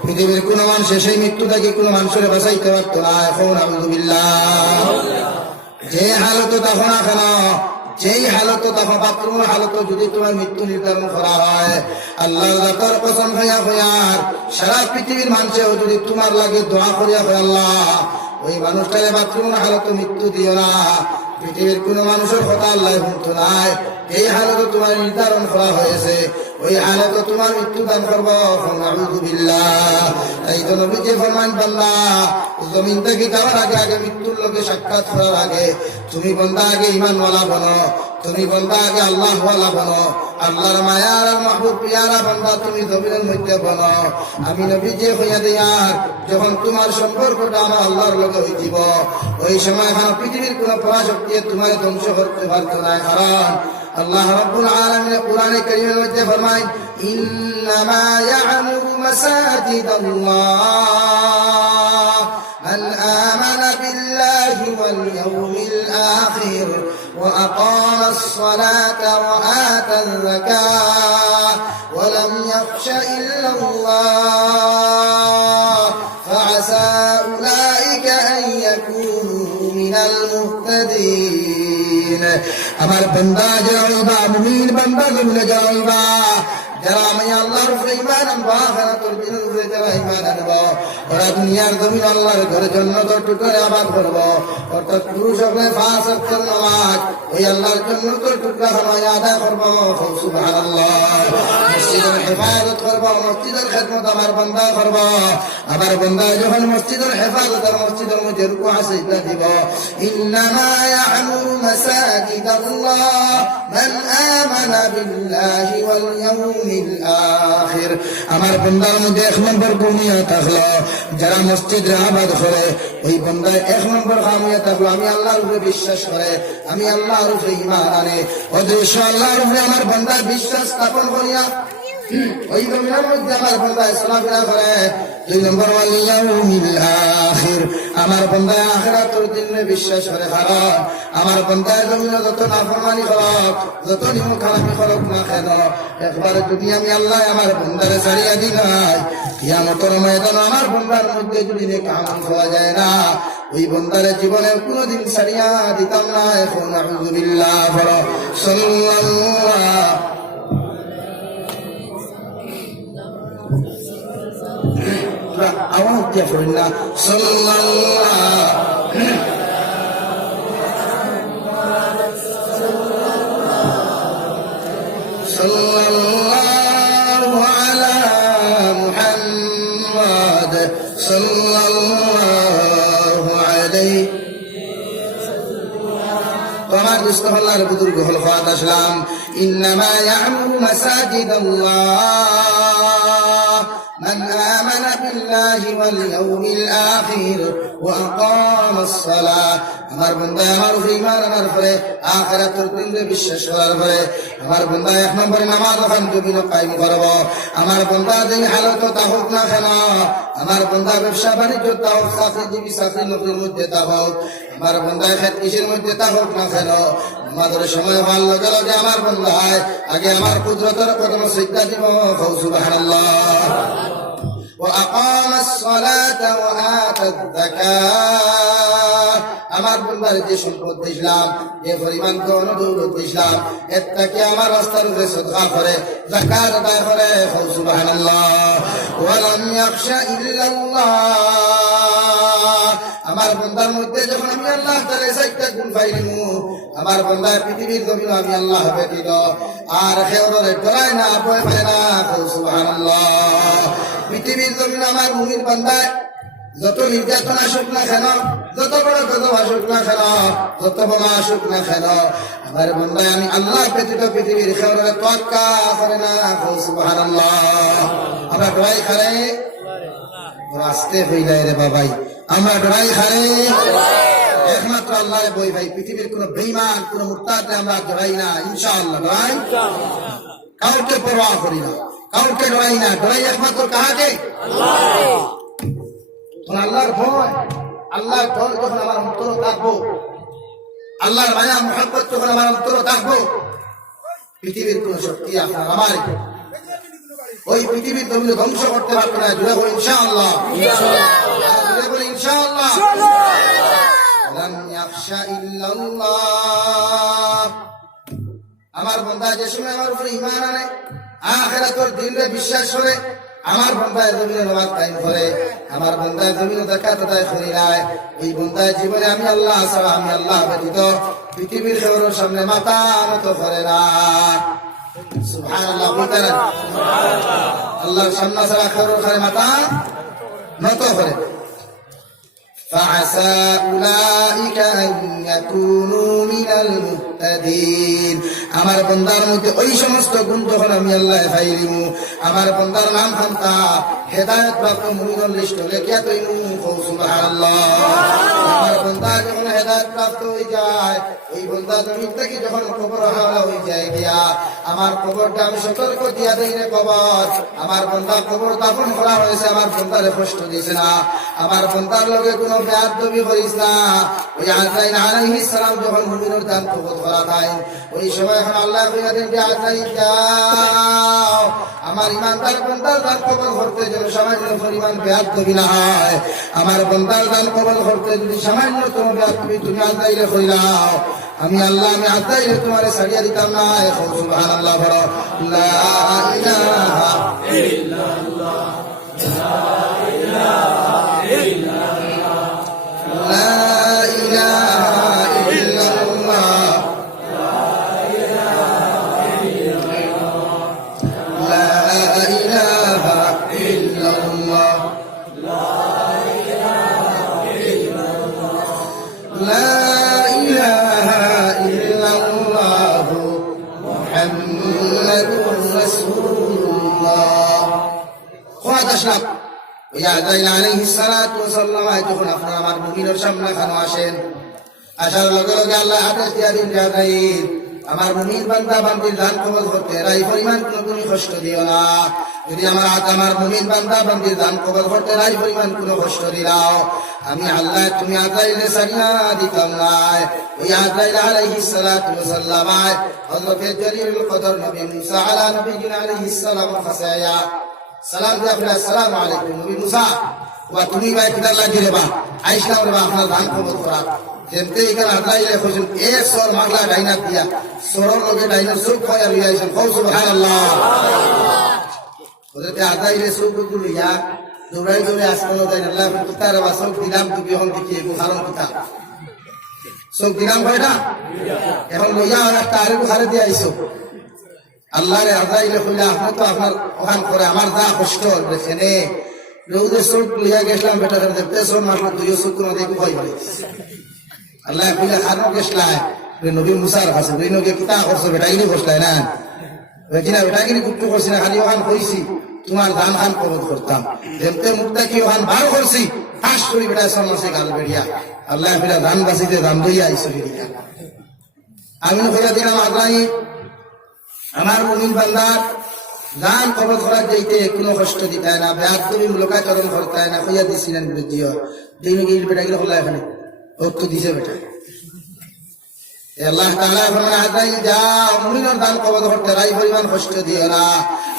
পৃথিবীর কোন মানুষ সেই মৃত্যু থেকে কোন মানুষের বাঁচাইতে পারত না এখন আলহামদুলিল্লাহ যে হালত তখন এখন যেই হালত তখন বাথরুমের হালত যদি তোমার মৃত্যু নির্ধারণ করা হয় আল্লাহর জাতের কসম হইয়ার সারা পৃথিবীর মানুষেও যদি তোমার লাগে দোয়া করিয়া হয় আল্লাহ ওই মানুষটারে বাথরুমের হালত মৃত্যু দিও না পৃথিবীর কোন মানুষের কথা আল্লাহ শুনতো নাই এই হালত তোমার নির্ধারণ করা হয়েছে ওই হালত তোমার মৃত্যু দান করবো এই তো নবী যে ফরমান বান্দা জমিন থেকে যাওয়ার আগে মৃত্যুর লোকে সাক্ষাৎ করার আগে তুমি বন্দা আগে ইমানওয়ালা বনো তুমি বন্দা আগে আল্লাহওয়ালা বনো আল্লাহর মায়ার আর মাহবুব পিয়ারা বান্দা তুমি জমিনের মধ্যে বনো আমি নবী যে হইয়া দিয়ার যখন তোমার সম্পর্কটা আমার আল্লাহর লোকে হইব ওই সময় এখন পৃথিবীর কোন পরাশক্তি তোমার ধ্বংস করতে পারত না কারণ আল্লাহ রাব্বুল আলামিন কোরআনে কারীমের মধ্যে ফরমায় ইন্নামা ইয়া'মুরু মাসাজিদাল্লাহ মান আমানা বিল্লাহি ওয়াল ইয়াউমিল আখির ওয়া আকামাস সালাতা ওয়া আতায যাকাত ওয়া লাম ইয়াখশা ইল্লাল্লাহ ফাআসা উলাইকা আন ইয়াকুনু মিনাল মুহতাদিন আমার বান্দা যাইবা মুমিন বান্দা গুলো যাইবা যারা আমি আল্লাহর উপরে ঈমান আনবো আখিরাতের দিনের উপরে যারা ঈমান আনবো ওরা দুনিয়ার জমিন আল্লাহর ঘরের জন্য তো করে আবাদ করবো অর্থাৎ পুরুষ হবে 5 ওয়াক্ত নামাজ ওই আল্লাহর জন্য তো টুকরা সময় আদায় করবো সুবহানাল্লাহ মসজিদের হেফাজত করবো মসজিদের খেদমত আমার বান্দা করবো আমার বান্দা যখন মসজিদের হেফাজত আর মসজিদের মধ্যে রুকু সিজদা দিব ইন্নামা ইয়া'মুরু মাসাজিদাল্লাহ মান আমানা বিল্লাহি ওয়াল ইয়াউমিল আখির আমার বান্দার মধ্যে এক নম্বর গুণিয়া থাকলো যারা মসজিদে আবাদ করে ওই বান্দা এক নম্বর কামিয়া থাকলো আমি আল্লাহর উপরে বিশ্বাস করে আমি আল্লাহর উপরে ঈমান আনে অদৃশ্য আল্লাহর উপরে আমার বান্দা বিশ্বাস স্থাপন করিয়া ওই জমিনের মধ্যে আমার বান্দা চলাফেরা করে 2 নম্বর ওয়াল ইয়াউমিল আখির আমার বান্দা আখিরাতের দিনে বিশ্বাস করে কারণ আমার বান্দা জমিনে যত নাফরমানি করুক যত নিয়ম খারাপি করুক না কেন একবার যদি আমি আল্লাহ আমার বান্দারে ছাড়িয়া দিই নাই কিয়ামতের ময়দানে আমার বান্দার মধ্যে যদি নেক আমল পাওয়া যায় না ওই বান্দারে জীবনে কোনোদিন ছাড়িয়া দিতাম না এখন আউযু বিল্লাহ সাল্লাল্লাহু আওয়াজ দিয়ে পড়েন না সাল্লাল্লাহু আলা মুহাম্মদ সাল্লাল্লাহু আলাইহি তোমার দুস্থ আল্লাহর বুজুর্গ হল খাওয়াত আসলাম ইন্নামা ইয়া'মুরু মাসাজিদাল্লাহ من آمن بالله واليوم الآخر وأقام الصلاة আমার বান্দা আমার উপরে ঈমান আনার পরে আখিরাতের দিনে বিশ্বাস করার পরে আমার বান্দা এক নম্বরে নামাজ ওখান জমিনে কায়েম করব আমার বান্দা যেই হালত তা হোক না কেন আমার বন্ধা ব্যবসা বাণিজ্য তা হোক, চাকরিজীবী চাকরি নকরির মধ্যে তা হোক, আমার বন্ধায় খেত কৃষির মধ্যে তা হোক না কেন, আমাদের সময় হওয়ার লগে লগে আমার বন্ধায় আগে আমার কুদরতের কদম সিদ্ধা দিব। সুবহানাল্লাহ। وأقام الصلاة وآتى الزكاة আমার বন্ধার যে সম্পদ দিলাম, যে পরিমাণ দৌলত দিলাম, এর থেকে আমার রাস্তার উপরে সদকা করে, যাকাত আদায় করে। সুবহানাল্লাহ। ওয়ালাম ইয়াখশা ইল্লাল্লাহ। আমার বন্ধার মধ্যে যখন আমি আল্লাহ তাআলা সাইয়্যিদ গুণ পাইলিমু, আমার বন্ধার পৃথিবীর জমিন আমি আল্লাহ ব্যতীত আর কেউরে ডরায় না, ভয় পায় না। সুবহানাল্লাহ। পৃথিবীর জমিন আমার মুমিন বান্দায় যত নির্যাতন আসুক না কেন, যত বড় গজব আসুক না কেন, যত বড় আসুক না কেন, আমার বান্দায় আমি আল্লাহ ব্যতীত পৃথিবীর কেউরে তোয়াক্কা করে না। সুবহানাল্লাহ। আমরা ডরাই খারে রাস্তে হই যায় রে বাবাই, আমরা ডরাই খারে একমাত্র আল্লাহরে বই ভাই। পৃথিবীর কোন বেঈমান কোন মুরতাদে আমরা ডরাই না ইনশাআল্লাহ। ভাই কাউকে পরোয়া করি না, কাউকে ডরাই না, ডরাই একমাত্র কাহাকে? আল্লাহ। আল্লাহর ভয়, আল্লাহর ডর যখন আমার অন্তরে থাকবো, আল্লাহর মায়া মুহাব্বত যখন আমার অন্তরে থাকবো, পৃথিবীর কোন শক্তি আপনার আমার ওই পৃথিবীর জমিনে ধ্বংস করতে পারবে না। জুড়ে বলি ইনশাআল্লাহ, জুড়ে বলি ইনশাআল্লাহ। লাম ইয়াখশা ইল্লাল্লাহ। আমার বান্দা যে সময় আমার উপরে ঈমান আনে, আখিরাতের দিনে বিশ্বাস করে, আমার বান্দায় জমিনে নামাজ কায়েম করে, আমার বান্দায় জমিনে যাকাত আদায় করে নাই, এই বান্দায় জীবনে আমি আল্লাহ ছাড়া, আমি আল্লাহ ব্যতীত পৃথিবীর কারোর সামনে মাথা নত করে না। সুবহানাল্লাহ। বলতেন আল্লাহর সামনে ছাড়া কারোর সামনে মাথা নত করে। فعسى أولئك أن يكونوا من المهتدين। আমার বন্দার মধ্যে ওই সমস্ত গুণ যখন আমি আল্লাহ পাইলিমু, আমার বন্দার নাম খান্তা হেদায়েত প্রাপ্ত মুমিনের লিস্টে লেখিয়া তৈমু। সুবহানাল্লাহ। আমার বন্দা যখন হেদায়েত প্রাপ্ত হয়ে যায়, ওই বন্দা জমিন থেকে যখন কবর হাওলা হয়ে যায় গিয়া, আমার কবরটা আমি সতর্ক দিয়া দেই রে কবর, আমার বন্দা কবর দাফন করা হয়েছে, আমার বন্দারে কষ্ট দিয়েছে না, আমার বন্দার লগে কোনো বেয়াদবি করিস না। ওই আজরাইল আলাইহিস সালাম যখন মুমিনের দান কবর করা যায়, ওই সময় এখন আল্লাহ কইয়া দেন যে আজরাইল যাও, আমার ইমানদার বন্দার দান কবর করতে যেন সামান্য পরিমাণ বেয়াদবি না হয়, আমার বন্দার দান কবর করতে যদি সামান্য তোমার বেয়াদবি তুমি আজরাইলে কইলাও, আমি আল্লাহ আমি আজরাইলে তোমারে ছাড়িয়ে দিতাম না। সুবহানাল্লাহ। বলো লা ইলাহা ইল্লাল্লাহ, লা ইলাহা ইল্লাল্লাহ, লা ইলাহা ইল্লাল্লাহ, লা ইলাহা ইল্লাল্লাহ, লা ইলাহা ইল্লাল্লাহ, লা ইলাহা ইল্লাল্লাহ, লা ইলাহা ইল্লাল্লাহ, মুহাম্মাদুর রাসূলুল্লাহ। খোদা দশলাম আজরাইল আলাইহিস সালাতু ওয়াস সালাম যখন আপনারা আমার মুমিনের সামনে খানো আসেন, আসার লগে লগে আল্লাহ আদেশ দিয়া দিন আজরাইল আমার মুমিন বান্দা বান্দির দান কবুল করতে রাই পরিমাণ কোনো কষ্ট দিও না। যদি আমার আমার মুমিন বান্দা বান্দির দান কবুল করতে রাই পরিমাণ কোনো কষ্ট দিলাও, আমি আল্লাহ তুমি আজরাইলে সারিয়া দিতাম না। ওই আজরাইল আলাইহিস সালাতু ওয়াস সালাম হযরত জলিলুল কদর নবী মুসা আলা নবিয়িনা আলাইহিস সালাম ফাসায়া সালাম দিয়া বলে আসসালামু আলাইকুম নবী মুসা, ওয়া তুমি ভাই কিদার লাগি রে বা আইসলাম রে বা আপনার দান কবুল করা। যেমতে এখানে আজরাইলে কইছেন এক সর মাগলা ডাইনা দিয়া সরর লগে ডাইনা সুখ হয় আর আইছেন। সুবহানাল্লাহ। ওদের আজরাইলে সুখ গুলিয়া দৌড়াই দৌড়ে আসমানো দেয় আল্লাহ কিতার বা সুখ দিলাম তুমি এখন দেখি বুখারন কথা সুখ দিলাম কয়টা এখন লইয়া আর একটা আরে বুখারে দিয়ে আইছো আল্লাহ রে আজরাইলে কইলা আপনি তো আপনার ওখান করে আমার যা কষ্ট দেখেনে রোদে সুখ লইয়া গেছিলাম বেটা দেখতে সব মাসলা দুইও সুখ কোনো দেখো হয় বলে আল্লাহ কইলা খানো গেছলাই নবী মুসার কাছে ওই নবী কিতা করছো বেটা ইনি বসলাই না বেটা বেটা কিনি কুট্টু করছি না খালি ওখান কইছি তোমার ধান খান কবজ করতাম যেমতে মুক্তা কি ওখান বার করছি ফাঁস করি বেটা সমাসে গাল বেড়িয়া আল্লাহ বেটা ধান বাঁচিতে ধান দইয়া আইসো বেরিয়া আমি কইয়া দিলাম আজরাইল আমার মুমিন বান্দার দান কবল করার যাইতে কোনো কষ্ট দিতে না, ব্যাগ তুমি লোকাচরণ করতে না, কইয়া দিছিলেন বুঝিও দিন গিল বেটা গেলে হল্লা এখানে তো দিছে বেটা। আল্লাহ তাআলা ফরমান আদাই যাও মুমিনের দান কবল করতে রাই পরিমাণ কষ্ট দিও না।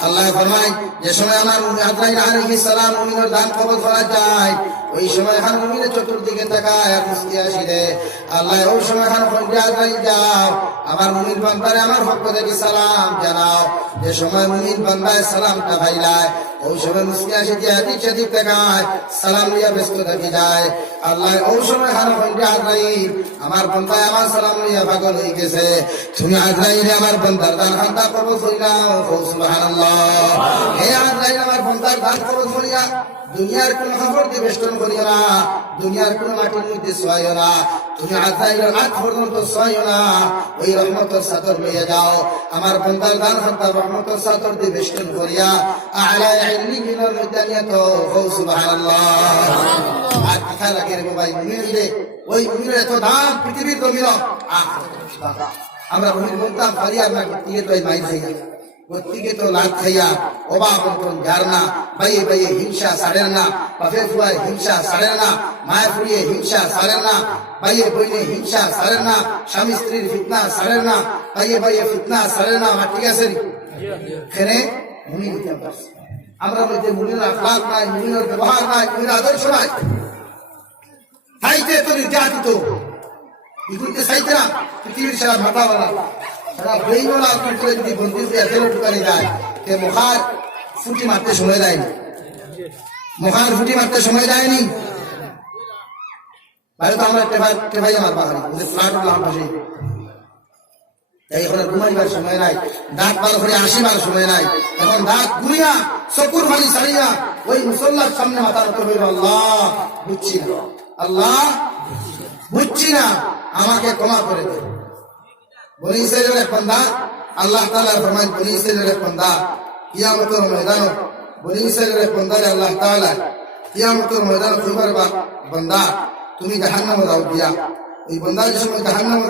আল্লাহ ফরমায় যে সময় আমার আদরাইল আলাইহিস সালাম মুমিনের দান কবল করা যায়, ওই সময় খান মুমিনের চতুর্দিকে তাকায় আর মুস্কি আসিলে আল্লাহ ওই সময় খান আদরাইল যাও আমার মুমিন বান্দারে আমার পক্ষ থেকে সালাম জানাও। যে সময় মুমিন বান্দায় সালামটা ভাইলায় ওই সময় মুস্কি আসি দিয়ে আদিক সাদিক তাকায় সালাম লিয়া ব্যস্ত থাকি যায়। আল্লাহ ওই সময় খান আদরাইল আমার বান্দায় আমার সালাম লিয়া পাগল হয়ে গেছে, তুমি আজরাইলে আমার বান্দার দান খান্তা কবজ হইলাও। সুবহানাল্লাহ। হে আজরাইল আমার বান্দার দান কবজ হইয়া দুনিয়ার কোন খবর দিয়ে বেষ্টন করিও না, দুনিয়ার কোন মাটির মধ্যে শোয়াইও না, তুমি আজরাইলের আগ পর্যন্ত শোয়াইও না, ওই রহমতের চাদর লইয়া যাও আমার বান্দার দান খান্তা রহমতের চাদর দিয়ে বেষ্টন করিয়া আলা ইলমিহির মধ্যে নিয়ে তো সুবহানাল্লাহ। আর কথা লাগে রে ভাই মুমিনে ওই মুমিনের এত দাম পৃথিবীর জমিন। আমরা মুমিন বলতাম ফারিয়ার না গতিকে তো মাইর খাইয়া গতিকে তো লাভ খাইয়া অবাক অন্তন যার না বাইয়ে বাইয়ে হিংসা ছাড়েন না, বাপে ফুয়ায় হিংসা ছাড়েন না, মায়ে ফুড়িয়ে হিংসা ছাড়েন না, বাইয়ে বইনে হিংসা ছাড়েন না, স্বামী স্ত্রীর ফিতনা ছাড়েন না, বাইয়ে বাইয়ে ফিতনা ছাড়েন না। আমার ঠিক আছে এখানে মুমিন হইতে পারছি। আমরা বলতে মুমিনের আখলাক নাই, মুমিনের ব্যবহার নাই, মুমিনের আদর্শ নাই, চাইতে তো নির্যাতিত এগুলিতে চাইতে না পৃথিবীর সারা মাথাওয়ালা সারা ব্রেইনওয়ালা করে যদি বন্দি দিয়ে জেলে ঢুকানি যায় কে মুখার ফুটি মারতে সময় দেয়নি, মুখার ফুটি মারতে সময় দেয়নি। বাইরে তো আমরা টেভাই আমার বাহারি ফ্লাট উঠলাম পাশে এখন ঘুমাইবার সময় নাই, দাঁত বার করে আসিবার সময় নাই, এখন দাঁত ঘুরিয়া চকুর ফালি ছাড়িয়া ওই মুসল্লার সামনে মাথা রক্ত হইল আল্লাহ বুঝছি না, আল্লাহ বুঝছি না, আমাকে ক্ষমা করে দে। বনি ইসরাইলের এক বান্দা আল্লাহ তাআলা ফরমান বনি ইসরাইলের এক বান্দা কিয়ামতের ময়দানে বনি ইসরাইলের এক বান্দারে আল্লাহ তাআলা কিয়ামতের ময়দানে কইবার বান্দা তুমি জাহান্নামে দাও দিয়া, ওই বান্দা যে সময় জাহান্নামে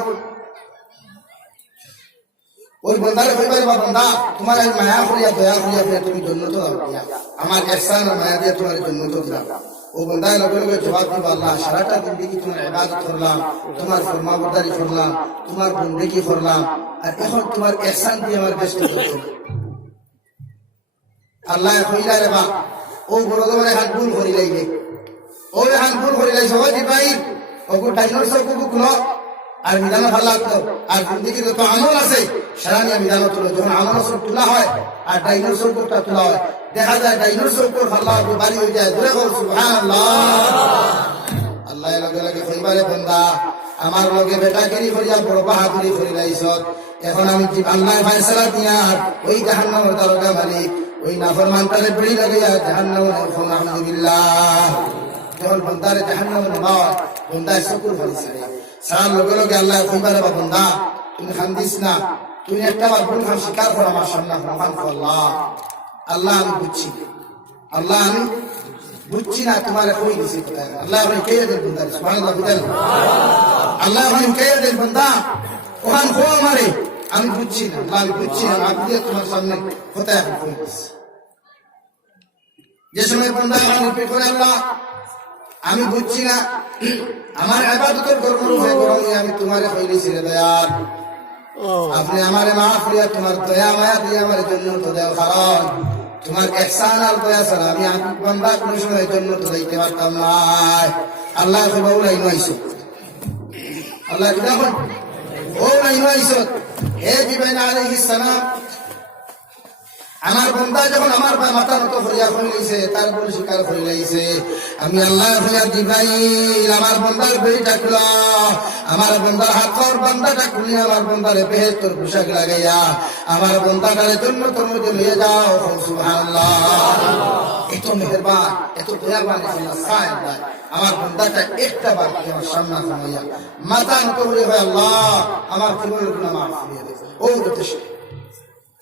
ওই বান্দারে কইবার বান্দা তোমার এই মায়া করিয়া দয়া করিয়া তুমি জান্নাতে দাও দিয়া, আমার ইহসান আর মায়া দিয়া তোমার জান্নাতে দাও। ও বান্দা লগে লগে জবাব দিব আল্লাহ সারাটা জিন্দেগি তোমার ইবাদত করলাম, তোমার ফরমাবরদারি করলাম, তোমার বন্দেগি করলাম, আর এখন তোমার ইহসান দিয়ে আমার ব্যস্ত করছো। আল্লাহ কইলা রে বা ও বড় তোমার হাত ভুল করি লাইবে, ও হাত ভুল করি লাইছে ও জিব্রাইল ওগো ডাইনোসর কুকুলো আর মিলানো ভালো লাগতো, আর জিন্দেগি যত আমল আছে সারা নিয়ে মিলানো তুলো। যখন আমল সব তোলা হয় আর ডাইনোসর কুকুরটা তোলা হয় দেখা যায় ডাইনোসর কুকুর ভালো বাড়ি হয়ে যায়। ধরে বল সুবহানাল্লাহ। আল্লাহ লগে লগে কইবারে বান্দা আমার লগে বেটাগিরি করিয়া বড় বাহাদুরি করি লাইছত, এখন আমি আল্লাহ ফয়সালা দিয়া ওই জাহান্নামের দরজা মালিক ওই নাফরমানটারে বলি লাগিয়া জাহান্নামে ফোন আলহামদুলিল্লাহ। যখন বান্দারে জাহান্নামে নেওয়া বান্দায় শুকর করিছে সারার লগে লগে আল্লাহ কইবারে বান্দা তুমি খান্দিস না, তুমি একটা বার ভুল খান স্বীকার করো আমার সামনে প্রমাণ আল্লাহ আল্লাহ আমি বুঝছি, আল্লাহ আমি বুঝছি না তোমার কই দিছি কোথায়। আল্লাহ আপনি কে দেন বান্দা সুবহানাল্লাহ বুঝেন, আল্লাহ আপনি কে দেন বান্দা ওখান কো আমারে আমি বুঝছি না, আল্লাহ আমি বুঝছি না, আপনি তোমার সামনে কোথায় কই দিছি। যে সময় বান্দা আমার রিপিট করে আল্লাহ আমি বুঝছি না, আমার ইবাদতের কর্ম হয়ে গরম আমি তোমারে কইলেছি রে দয়াল, আপনি আমারে মাফ করিয়া তোমার দয়া মায়া দিয়ে আমার জন্য তো দেও, কারণ তোমার ইহসান আর দয়া ছাড়া আমি বান্দা কোন সময় জন্য তো দিতে পারতাম না। আল্লাহ বাউলাই নইছো, আল্লাহ দেখুন ও নাই নইছো হে জিবরাইল আলাইহিস সালাম আমার বান্দা যখন আমার মাথা নত করিয়া কইলেছে তারপর স্বীকার করে লাইছে আমি আল্লাহ হইয়া জিবরাইল আমার বান্দার বেড়িটা খুলা, আমার বান্দার হাতর বান্দাটা খুলে আমার বান্দারে বেহেশতের পোশাক লাগাইয়া আমার বান্দাটারে জান্নাতের মধ্যে নিয়ে যাও। সুবহানাল্লাহ। এত মেহেরবান এত দয়াবান আল্লাহ সাহেব আমার বান্দাটা একটা বার আমার সামনে ঘুমাইয়া মাথা নত করে হয় আল্লাহ আমার জীবনের গুনাহ মাফ করে দাও। ও উদ্দেশ্য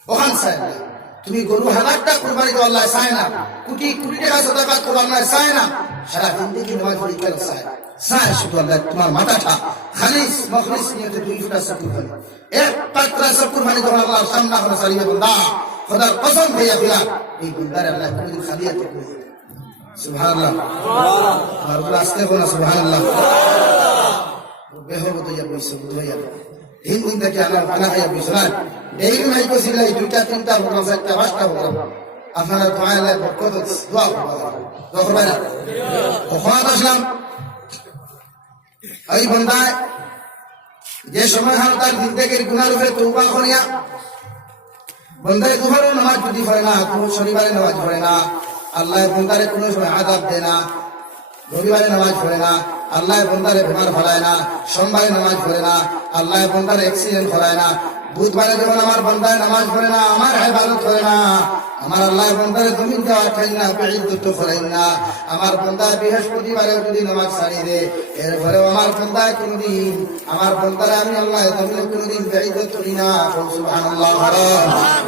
ওখান সাহেব তুমি গরু হাজারটা কুরবানি তো আল্লাহ চায় না, কোটি কোটি টাকা সাদাকাত করো আল্লাহ চায় না, সারা জিন্দেগি নামাজ পড়ি কেন চায়, চায় শুধু আল্লাহ তোমার মাথাটা খালিস মখলিস নিয়ে 2 ফুটা সকুর পানি এক পাত্রা সকুর পানি তোমার আল্লাহর সামনে করে সারিয়ে বলদা খোদার কসম হইয়া দিলা এই বন্দার আল্লাহ কোনদিন খালি হাতে করে সুবহানাল্লাহ আর আসতে কোনা সুবহানাল্লাহ বেহবত হইয়া বইছে বুঝাইয়া দিন দিন থেকে আল্লাহ খানা খাইয়া বইছে না এই নাই কইছিলা এই দুইটা তিনটা প্রোগ্রাম একটা পাঁচটা প্রোগ্রাম আপনারা দোয়া বরকত দোয়া করবেন না ওখানে আসলাম এই বন্দায় যে সময় হাল তার জিন্দেগির গুনার উপরে তওবা করিয়া বন্দায় দুবারও নামাজ যদি পড়ে না কোনো শনিবারে নামাজ পড়ে না আল্লাহ বন্দারে কোনো সময় আযাব দেয় না রবিবারে নামাজ পড়ে না আল্লাহ বন্দারে বেমার ফলায় না সোমবারে নামাজ পড়ে না আল্লাহ বন্দারে অ্যাক্সিডেন্ট করায় না বুধবারে যখন আমার বন্দায় নামাজ পড়ে না আমার ইবাদত করে না আমার আল্লাহ বন্দারে জমিন দেওয়া খাই না বেইজ্জত করেন না আমার বন্দায় বৃহস্পতিবারে যদি নামাজ ছাড়ি দে এরপরেও আমার বন্দায় কোনদিন আমার বন্দারে আমি আল্লাহ জমিনে কোনদিন বেইজ্জত করি না সুবহানাল্লাহ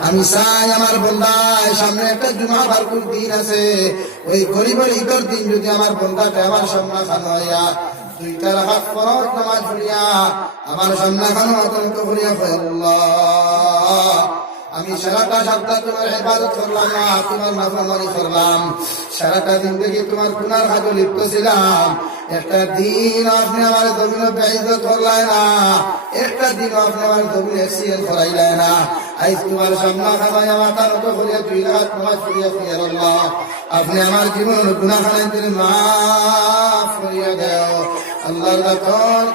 আমি চাই আমার বন্দায় সামনে একটা জুমা বারকুর দিন আছে ওই গরিবের ঈদের দিন যদি আমার বন্দাটা আমার সামনে খান হইয়া দুইটা রাকাত ফরজ নামাজ পড়িয়া আমার সামনে খান আতঙ্ক করিয়া আল্লাহ আমি সারাটা সপ্তাহ তোমার ইবাদত করলাম না তোমার নাফরমানি করলাম সারাটা জিন্দেগি তোমার গুনার কাজে লিপ্ত ছিলাম একটা দিন আপনি আমার জমিনে বেইজ্জত করলেন না একটা দিন আপনি আমার জমিনে অ্যাক্সিডেন্ট করাইলেন না আজ তোমার সামনে খাবায় আমার তানত করিয়া 2 রাকাত নামাজ পড়িয়া আল্লাহ আপনি আমার জীবন গুনাহ খানাইতে মাফ করিয়া দাও আল্লাহর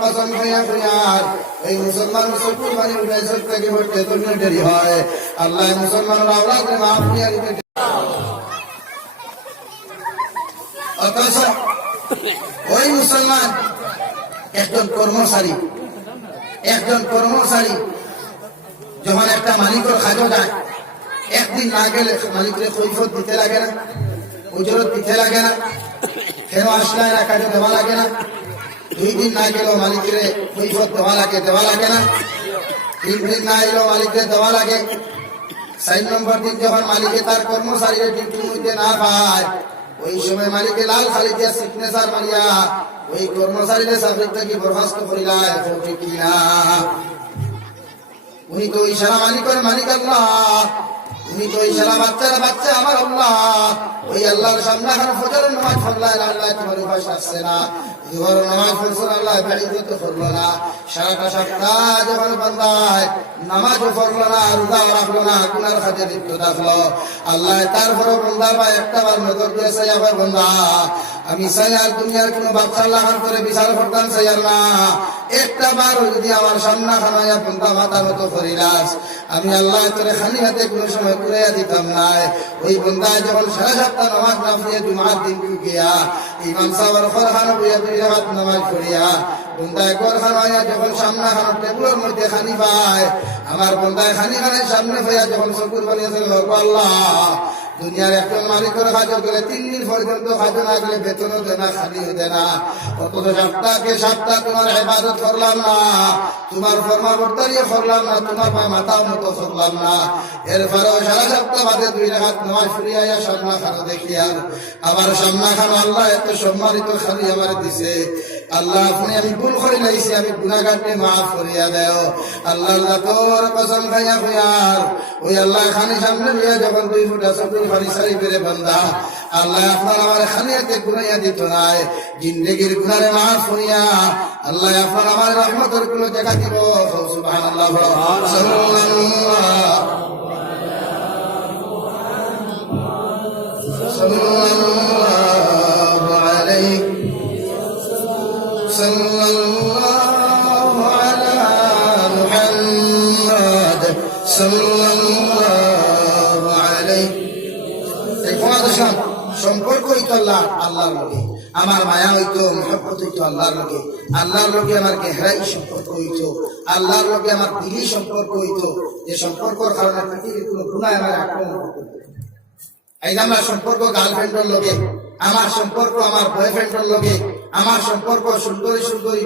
কসম খাইয়া কইয়ার এই মুসলমান সত্তর বাণী উঠাইছে থেকে বলতে তুমি দেরি হয় আল্লাহ মুসলমানের আওলাদকে মাফ করিয়া দিতে অথচ ওই মুসলমান একজন কর্মচারী যখন একটা মালিকের কাজও যায় একদিন না গেলে মালিককে কৈফিয়ত দিতে লাগে না উজরত দিতে লাগে না কেন আসলে না কাজে দেওয়া লাগে না 2 দিন না গেলেও মালিকের কৈফিয়ত দেওয়া লাগে না 3 দিন না এলেও মালিকের দেওয়া লাগে 4 নম্বর দিন যখন মালিকে তার কর্মচারীর ডিউটির মধ্যে না পায় ওই সময় মালিকে লাল খালি দিয়ে সিগনেচার মারিয়া ওই কর্মচারীদের চাকরি থেকে বরখাস্ত করিলায় ঠিক কিনা উনি তো ইশারা মালিক আল্লাহ উনি তো ইশারা বাচ্চা আমার আল্লাহ ওই আল্লাহর সামনে এখন ফজরের নামাজ পড়লেন আল্লাহ তোমার উপাস আসছে না দুবার নামাজ পড়ছেন আল্লাহ বেইজ্জত করলো না সারাটা সপ্তাহ যখন বান্দায় নামাজও পড়লো না রোজা রাখলো না গুনার কাজে লিপ্ত থাকলো আল্লাহ তারপরে বান্দা বা একটাবার নজর দিয়েছে আবার বান্দা আমি চাই আর দুনিয়ার কোনো বাচ্চা লাগান করে বিচার করতাম চাই আর না একটা বার যদি আমার সামনা খানাইয়া বন্ধা মাথা মতো করিলাস আমি আল্লাহ তোরে খালি হাতে কোনো সময় ঘুরাইয়া দিতাম না ওই বন্ধায় যখন সারা সপ্তাহ নামাজ না পড়িয়া জুমার দিন গিয়া ইমাম সাহেবের ঘর খানো বইয়া 2 রাকাত নামাজ পড়িয়া বন্ধায় ঘর খানাইয়া যখন সামনা খানো টেবিলের মধ্যে খানি পায় আমার বন্ধায় খানি খানের সামনে হইয়া যখন চকুর বানিয়েছে আল্লাহ দুনিয়ার একজন মালিকের কাজ করে 3 দিন পর্যন্ত কাজ না গেলে বেতনও দেনা খালিও দেনা অথচ সপ্তাহ তোমার ইবাদত করলাম না তোমার ফরমাবর্তারি করলাম না তোমার মাথা মতো করলাম না এরপরেও সারা সপ্তাহ বাদে 2 রাকাত নামাজ পড়িয়া সামনা খানো দেখিয়া আবার সামনা খানো আল্লাহ এত সম্মানিত খালি আমার দিছে আল্লাহ আপনি আমি ভুল করে লাইছি আমি গুনাহগারকে মাফ করিয়া দাও আল্লাহ তোর কসম খাইয়া কইয়ার ওই আল্লাহ খানি সামনে নিয়ে যখন 2 ফুটা চকুর পানি সারি পেরে বান্দা আল্লাহ আপনার আমার খানিয়াতে গুনাইয়া দিত নাই জিন্দেগির গুনারে মাফ করিয়া আল্লাহ আপনার আমার রহমতের গুলো দেখা দিব সুবহানাল্লাহ সাল্লাল্লাহু আলাইহি সাল্লাল্লাহু আলা মুহাম্মদ সাল্লাল্লাহু আলাইহি সম্পর্ক হইতো আল্লাহর লগে আমার মায়া হইতো মহব্বত হইতো আল্লাহর লগে আমার গেহরাই সম্পর্ক হইতো আল্লাহর লগে আমার দিলি সম্পর্ক হইতো যে সম্পর্কর কারণে পৃথিবীর কোনো গুনাহ আমার আক্রমণ করতে এই আমার সম্পর্ক গার্লফ্রেন্ডের লগে আমার সম্পর্ক আমার বয়ফ্রেন্ডের লগে আমার সম্পর্ক সুন্দরী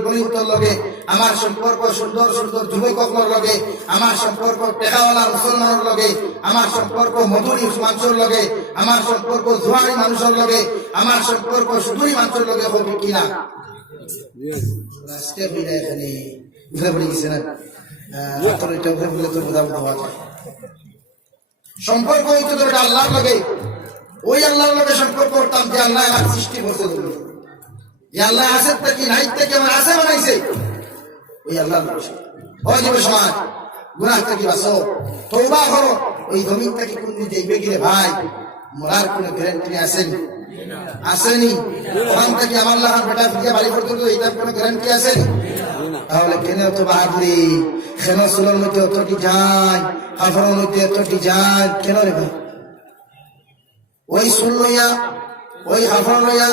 বনিতার লগে আমার সম্পর্ক সুন্দর যুবকর লগে আমার সম্পর্ক টেকাওয়ালা মুসলমানের লগে আমার সম্পর্ক মধুরী মানুষের লগে আমার সম্পর্ক জোয়ারি মানুষের লগে আমার সম্পর্ক সুদূরী মানুষের লগে হবে কিনা আজকে বিনা এখানে বুঝে পড়ে গেছে না তোর এটা বলে তো বোঝা সম্পর্ক হইতো তো এটা আল্লাহর লগে, ওই আল্লাহর লগে সম্পর্ক করতাম যে আল্লাহ আমার সৃষ্টি করছে, যে আল্লাহ আসে থেকে নাই থেকে আমার আসে বানাইছে, ওই আল্লাহর লগে। ওই যুব সমাজ, গুনাহ থেকে বাঁচো, তওবা করো। ওই জমিন থেকে কোনদিন যাইবে গিয়ে ভাই, মরার কোন গ্যারান্টি আসেনি, আসেনি। ওখান থেকে আমার লাহার বেটা ফিরে বাড়ি পর্যন্ত এইটার কোন গ্যারান্টি আসেনি। তাহলে কেন এত বাহাদুরি, কেন সোলার মধ্যে অতটি যায়, হাফারের মধ্যে এতটি যায় কেন রে ভাই? ওই সুল লইয়া, ওই হাফার লইয়া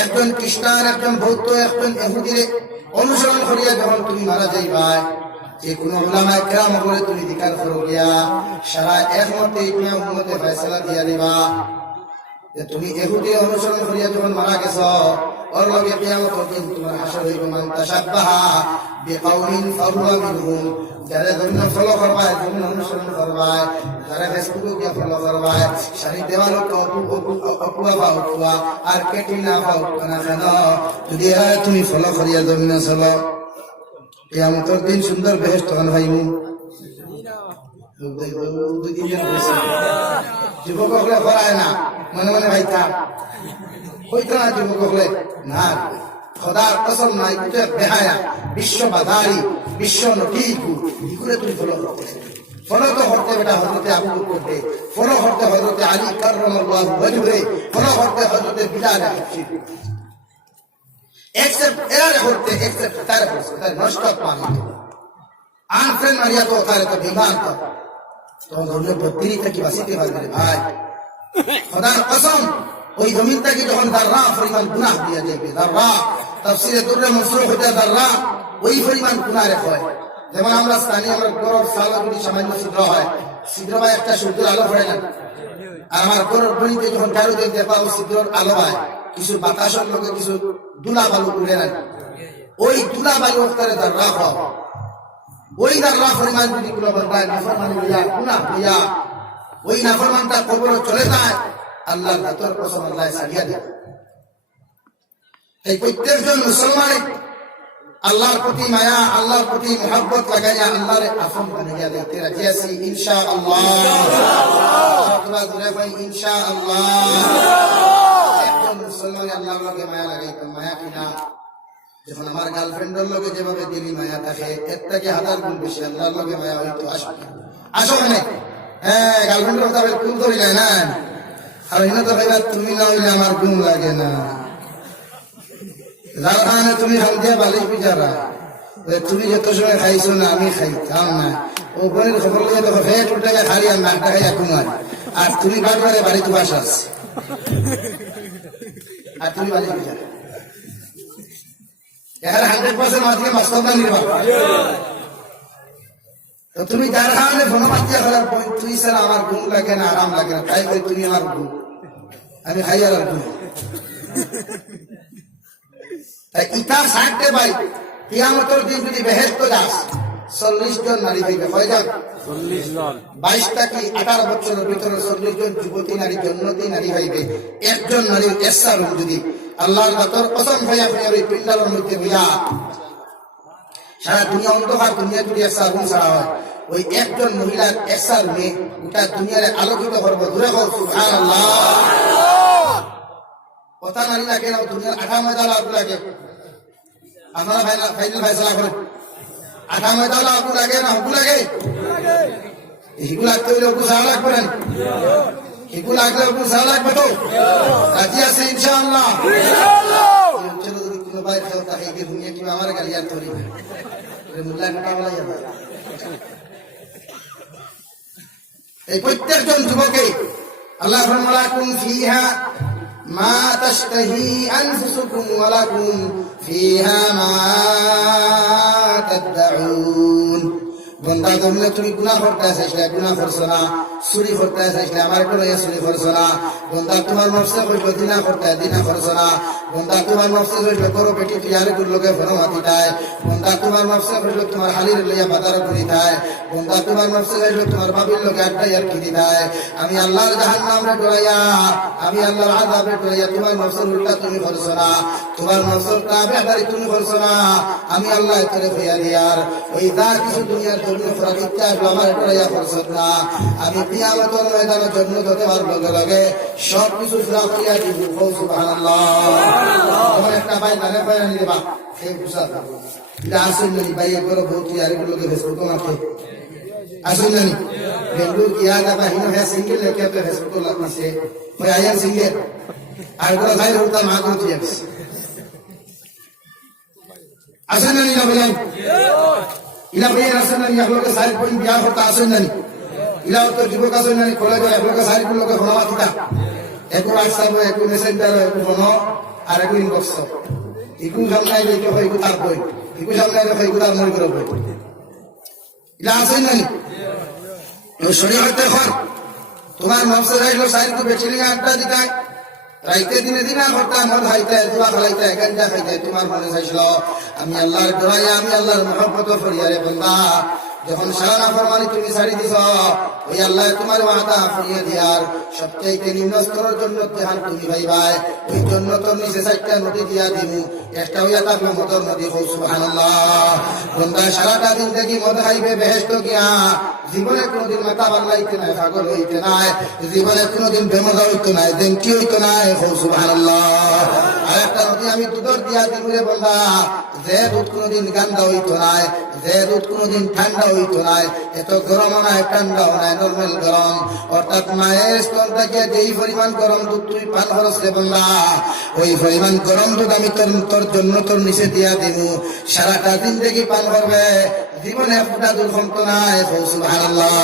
একজন খ্রিস্টান, একজন বৌদ্ধ, একজন ইহুদিরে অনুসরণ করিয়া যখন তুমি মারা যাইবাই, যে কোনো উলামায়ে কেরাম বলে তুমি দিকার করো গিয়া সারা একমতে ইকনা উম্মতে ফয়সালা দিয়া দিবা যে তুমি ইহুদি অনুসরণ করিয়া যখন মারা গেছ, ওর লগে কিয়ামতের দিন তোমার হাসর হইব। মান তাশাব্বাহা বিকাউমিন ফাহুয়া মিনহুম, যারা ধর্ম ফলো করবায়, ধর্ম অনুসরণ করবায়, যারা ফেসবুকে গিয়া ফলো করবায়, সারি দেওয়াল অপুয়া বা অপুয়া আর কেটি না বা না কেন, যদি তুমি ফলো করিয়া ধর্ম চলো, কিয়ামতের দিন সুন্দর বেহেশত তখন ভাইমু। যুবক হলে করায় না, মনে মনে ভাইতা হইতো না, যুবক হলে না। খোদার কসম নাই, কুতে বেহায়া বিশ্ব বাদারি, বিশ্ব নটিকু ইগুলো তুমি ফলো করতে, ফলো তো করতে বেটা হযরতে আবু বকর করতে, ফলো করতে হযরতে আলী কাররামাল্লাহু ওয়াজহুরে, ফলো করতে হযরতে বিলাল হাবশি, एक्सेप्ट एरर होते एक्सेप्ट तार पर नष्ट पानी आनफ्रेंड मारिया तो तारे तो बीमार तो दोनों बत्ती तक की वसीते वाले भाई खुदा कसम ওই জমিন থেকে যখন দাররা পরিমাণ গুনাহ দিয়া যাবে, দাররা তাফসীরে দুররে মনসুর হতে দাররা ওই পরিমাণ গুনাহ হয়। যেমন আমরা স্থানীয় আমরা গরব সাল যদি সামান্য ছিদ্র হয়, ছিদ্র বা একটা সূর্যের আলো পড়ে না, আর আমার গরব বইতে যখন কারো দেখতে পাও ছিদ্রর আলো হয়, কিছু বাতাসের লোকে কিছু দুলা বালু উড়ে না, ওই দুলা বালু অন্তরে দাররা হয়। ওই দাররা পরিমাণ যদি কোনো বান্দায় নাফরমানি হইয়া গুনাহ হইয়া ওই নাফরমানটা কবরে চলে যায়, আল্লাহর দাতর কসম আল্লাহ সারিয়া দেয়। এই প্রত্যেকজন মুসলমান আল্লাহর প্রতি মায়া, আল্লাহর প্রতি মুহাব্বত লাগাইয়া আল্লাহর আপন বানাইয়া দেখতে রাজি আছি ইনশাআল্লাহ। আল্লাহ জুড়ে ভাই ইনশাআল্লাহ। একজন মুসলমান আল্লাহর লগে মায়া লাগাইতে, মায়া কিনা যখন আমার গার্লফ্রেন্ডের লগে যেভাবে দিলি মায়া থাকে, এর থেকে হাজার গুণ বেশি আল্লাহর লগে মায়া হইতো। আসো মানে হ্যাঁ, গার্লফ্রেন্ডের কথা খুব ধরিলে না, আর এনে তো ভাইবা তুমি না হইলে আমার গুণ লাগে না, যার কারণে তুমি হালদিয়া বালিশ বিচারা, তুমি যত সময় খাইছো না আমি খাইতাম না, ও বোনের খবর লিয়ে তো খেয়ে টুটাকে খালি আর নাকটা খাইয়া কুমার, আর তুমি বাড়ি বাড়িতে বাসাস, আর তুমি বালিশ বিচারা এখানে 100% মাঝে বাস্তবতা নির্ভর। তো তুমি যার কারণে বনমাতিয়া করার পর তুই স্যার আমার গুণ লাগে না, আরাম লাগে না, তাই বলে তুমি আমার গুণ, আমি খাই আর গুণ ইতার সাথে ভাই কিয়ামতের দিন যদি বেহেশত যাস 40 জন নারী হইবে, কয়জন? 40 জন। 22 থেকে 18 বছরের ভিতরে 40 জন যুবতী নারী, জন্নতী নারী হইবে। একজন নারীর এসা রূপ যদি আল্লাহর দাতর কসম হইয়া হইয়া ওই পিন্ডালের মধ্যে হইয়া সারা দুনিয়া অন্ধকার, দুনিয়া যদি এসা রুম ছাড়া হয়, ওই একজন মহিলার এসা রুমে গোটা দুনিয়ার আলোকিত করবো। দূরে হোক সুবহানাল্লাহ। কথা নারী লাগে না, দুনিয়ার 18 ময়দান আপু লাগে, আপনারা ফাইনাল ফাইসলা করেন, 18 ময়দান আপু লাগে না হকু লাগে? হিকু লাগতে হইলে অপু সাহা লাগবে না, হিকু লাগলে অপু সাহা লাগবে তো রাজি আছে ইনশাআল্লাহ। চলো যদি কোনো ভাই খেয়ে থাকে এই দুনিয়া কি আমার গাড়ি আর ধরি মুল্লা কাটা বলা যাবে। এই প্রত্যেকজন যুবকে আল্লাহ ফরমালাকুম ফিহা মা তাশতাহি আনফুসুকুম ওয়া লাকুম ফিহা মা তাদউন। বন্দা তোমরা তুমি গুনাহ করতে আসলে গুনাহ করছো না, চুরি করতে আসলে আমার কোনো চুরি করছো না, বন্দা তোমার নফসে কইব দিনা করতে দিনা করছো না, বন্দা তোমার নফসে কইব করো বেটি পিয়ারে গুর লোকে ফোন মাতি দেয়, বন্দা তোমার নফসে কইব তোমার হালির লইয়া বাজার করি দেয়, বন্দা তোমার নফসে কইব তোমার বাবির লোকে আড্ডাই আর কিনি দেয়। আমি আল্লাহর জাহান্নামে ডরাইয়া, আমি আল্লাহর আযাবে ডরাইয়া তোমার নফসের উল্টা তুমি করছো না, তোমার নফসের তাবেদারি তুমি করছো না, আমি আল্লাহ তোরে হইয়া দিয়ার ওই যা কিছু দুনিয়ার জন্য ফরাক ইচ্ছা আমার ডরাইয়া করছো না, আমি কিয়ামতের ময়দানে জন্য যত বার লগে লগে সব কিছু পুরা করিয়া দিব সুবহানাল্লাহ আমার একটা ভাই নারে ভাই নিয়ে বা এই বুঝা এটা আসেন নি ভাই একবার বহুত ইয়ার গুলোকে ফেসবুক মারতে আসেন নি বেঙ্গু কিয়া না বাহিনী है सिंगल लेके पे फेसबुक লাগছে मैं आया सिंगल আর গুলো ভাই রুতা মা করতে যাচ্ছে আসেন নি না বলেন ইলা ভাই আসেন নি আপনাদের সাইড পয়েন্ট বিয়া করতে আসেন নি ইলা তো যুবক আসেন নি কলেজে আপনাদের সাইড গুলোকে ফোনা দিতা একু হোয়াটসঅ্যাপ একু মেসেঞ্জার একু ফোন আর একু ইনবক্স একু সামনে দেখো হয় একু তার বই একু সামনে দেখো একু তার মনে করবে ইলা আসেন নি শরীয়ত এখন তোমার মফসদ হইলো সাইড কো বেচিলে আড্ডা দিতা রাইতে দিনে দিনা করতে মদ খাইতে জুয়া খেলাইতে গাঞ্জা খাইতে তোমার মনে চাইছিল আমি আল্লাহর ডরাইয়া আমি আল্লাহর মহব্বত ফরিয়ারে বান্দা যখন সারা নাফরমানি তুমি ছাড়ি দিছ ওই আল্লাহ তোমার ওয়াদা ফরিয়ে দিয়ার সবচাইতে নিম্ন স্তরের জন্য দেহান তুমি ভাইবাই ওই জন্য তোর নিচে চারটা নদী দিয়া দিমু একটা হইয়া থাকলো মদর নদী হো সুবহানাল্লাহ বান্দা সারাটা দিন থেকে মদ খাইবে বেহেশত গিয়া জীবনে কোনোদিন মাথা বাংলাইতে নাই পাগল হইতে নাই জীবনে কোনোদিন বেমজা হইতে নাই দেমকি হইতে নাই হো সুবহানাল্লাহ আর একটা নদী আমি দুধর দিয়া দিমু রে বান্দা যে দুধ কোনোদিন গান্দা হইতো নাই যে দুধ কোনোদিন ঠান্ডা হইতো নাই এত গরম নাই ঠান্ডাও নাই নর্মাল গরম অর্থাৎ মায়ের স্তন থেকে যেই পরিমাণ গরম দুধ তুই পান করস রে বান্দা ওই পরিমাণ গরম দুধ আমি তোর জন্য তোর নিচে দিয়া দিমু সারাটা দিন থেকে পান করবে জীবনে ফুটা দুধ কমতো নাই সুবহানাল্লাহ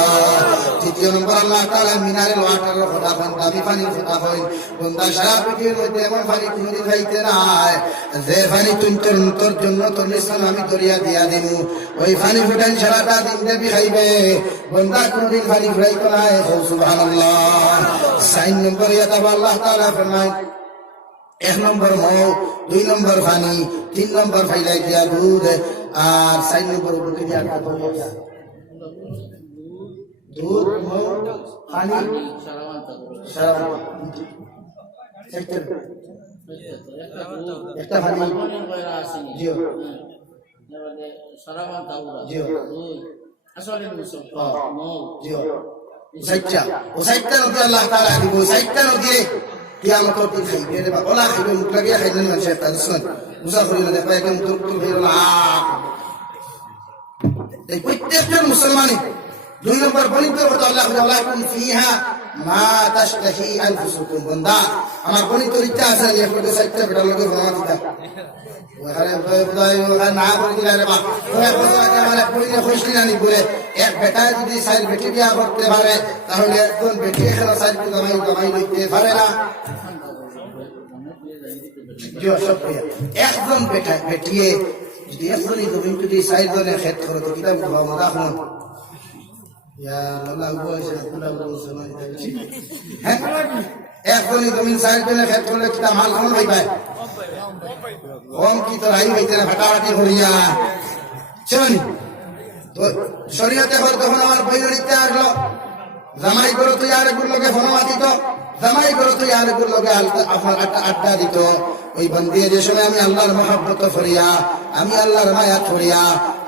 তৃতীয় নম্বর আল্লাহ তাআলা মিনারেল ওয়াটারের কথা কন দামি পানির কথা কন বান্দা সারা পৃথিবীর মধ্যে এমন পানি কোনোদিন খাইতে নাই যে পানি তুই তোর জন্য তোর নিচে আমি দরিয়া দিয়া দিমু ওই পানি ফুটাই সারাটা দিন দেবী খাইবে বান্দা কোনোদিন পানি ফুটাইতো নাই সুবহানাল্লাহ 4 নম্বর ইয়াতা আল্লাহ তাআলা ফরমায় 1 নম্বর মৌ 2 নম্বর পানি 3 নম্বর ফাইলাই দিয়া দুধ আর 4 নম্বর উপরে দিয়া দুধ মৌ পানি সারাওয়ান একটা পানি জিও সারাওয়ান তাওরা জিও আসলে মুসল মৌ জিও ওসাইটা নদী আল্লাহ তাআলা দিব ওসাইটা নদী কিয়ামতের দিন খাইবে রে বাবা ওলা খাইবে মুখ লাগিয়ে খাইলে মানুষ একটা শুন মুসাফির না দেখবা এখন তোর ফিরল এই প্রত্যেকজন মুসলমানই 2 নম্বর বলিতে হতো আল্লাহ ওয়ালাকুম ফিহা মা তাশতাহি আনফুসুকুম বান্দা আমার বলি তোর ইচ্ছা আছে যে ফটো সাইটটা বেটা লগে বাবা দিতা ওখানে ভাই ওখানে না বলি দিলা রে বাবা ওরা বলে আগে আমার পরিনে খুশি না নি বলে এক বেটা যদি সাইড বেটি বিয়া করতে পারে তাহলে একজন বেটি এখানে সাইড দমাই লইতে পারে না একজন বেটিয়ে যদি একজনই তুমি যদি সাইড জনে খেত করো তো কিতাব মজা হন একজনই তুমি সাইড জনে খেত করলে কিতাব মাল কম হইবে কম কি তো রাই হইতে না ফাটাফাটি করিয়া শোন তো শরীয়তে হল তখন আমার বৈরিতে আসলো জামাই করো তুই আর একগুলো লোকে ফোন দিত জামাই করো তুই আর একগুলো লোকে আপনার আড্ডা দিত ওই বান্দিয়ে যে সময় আমি আল্লাহর মহব্বত করিয়া আমি আল্লাহর মায়া করিয়া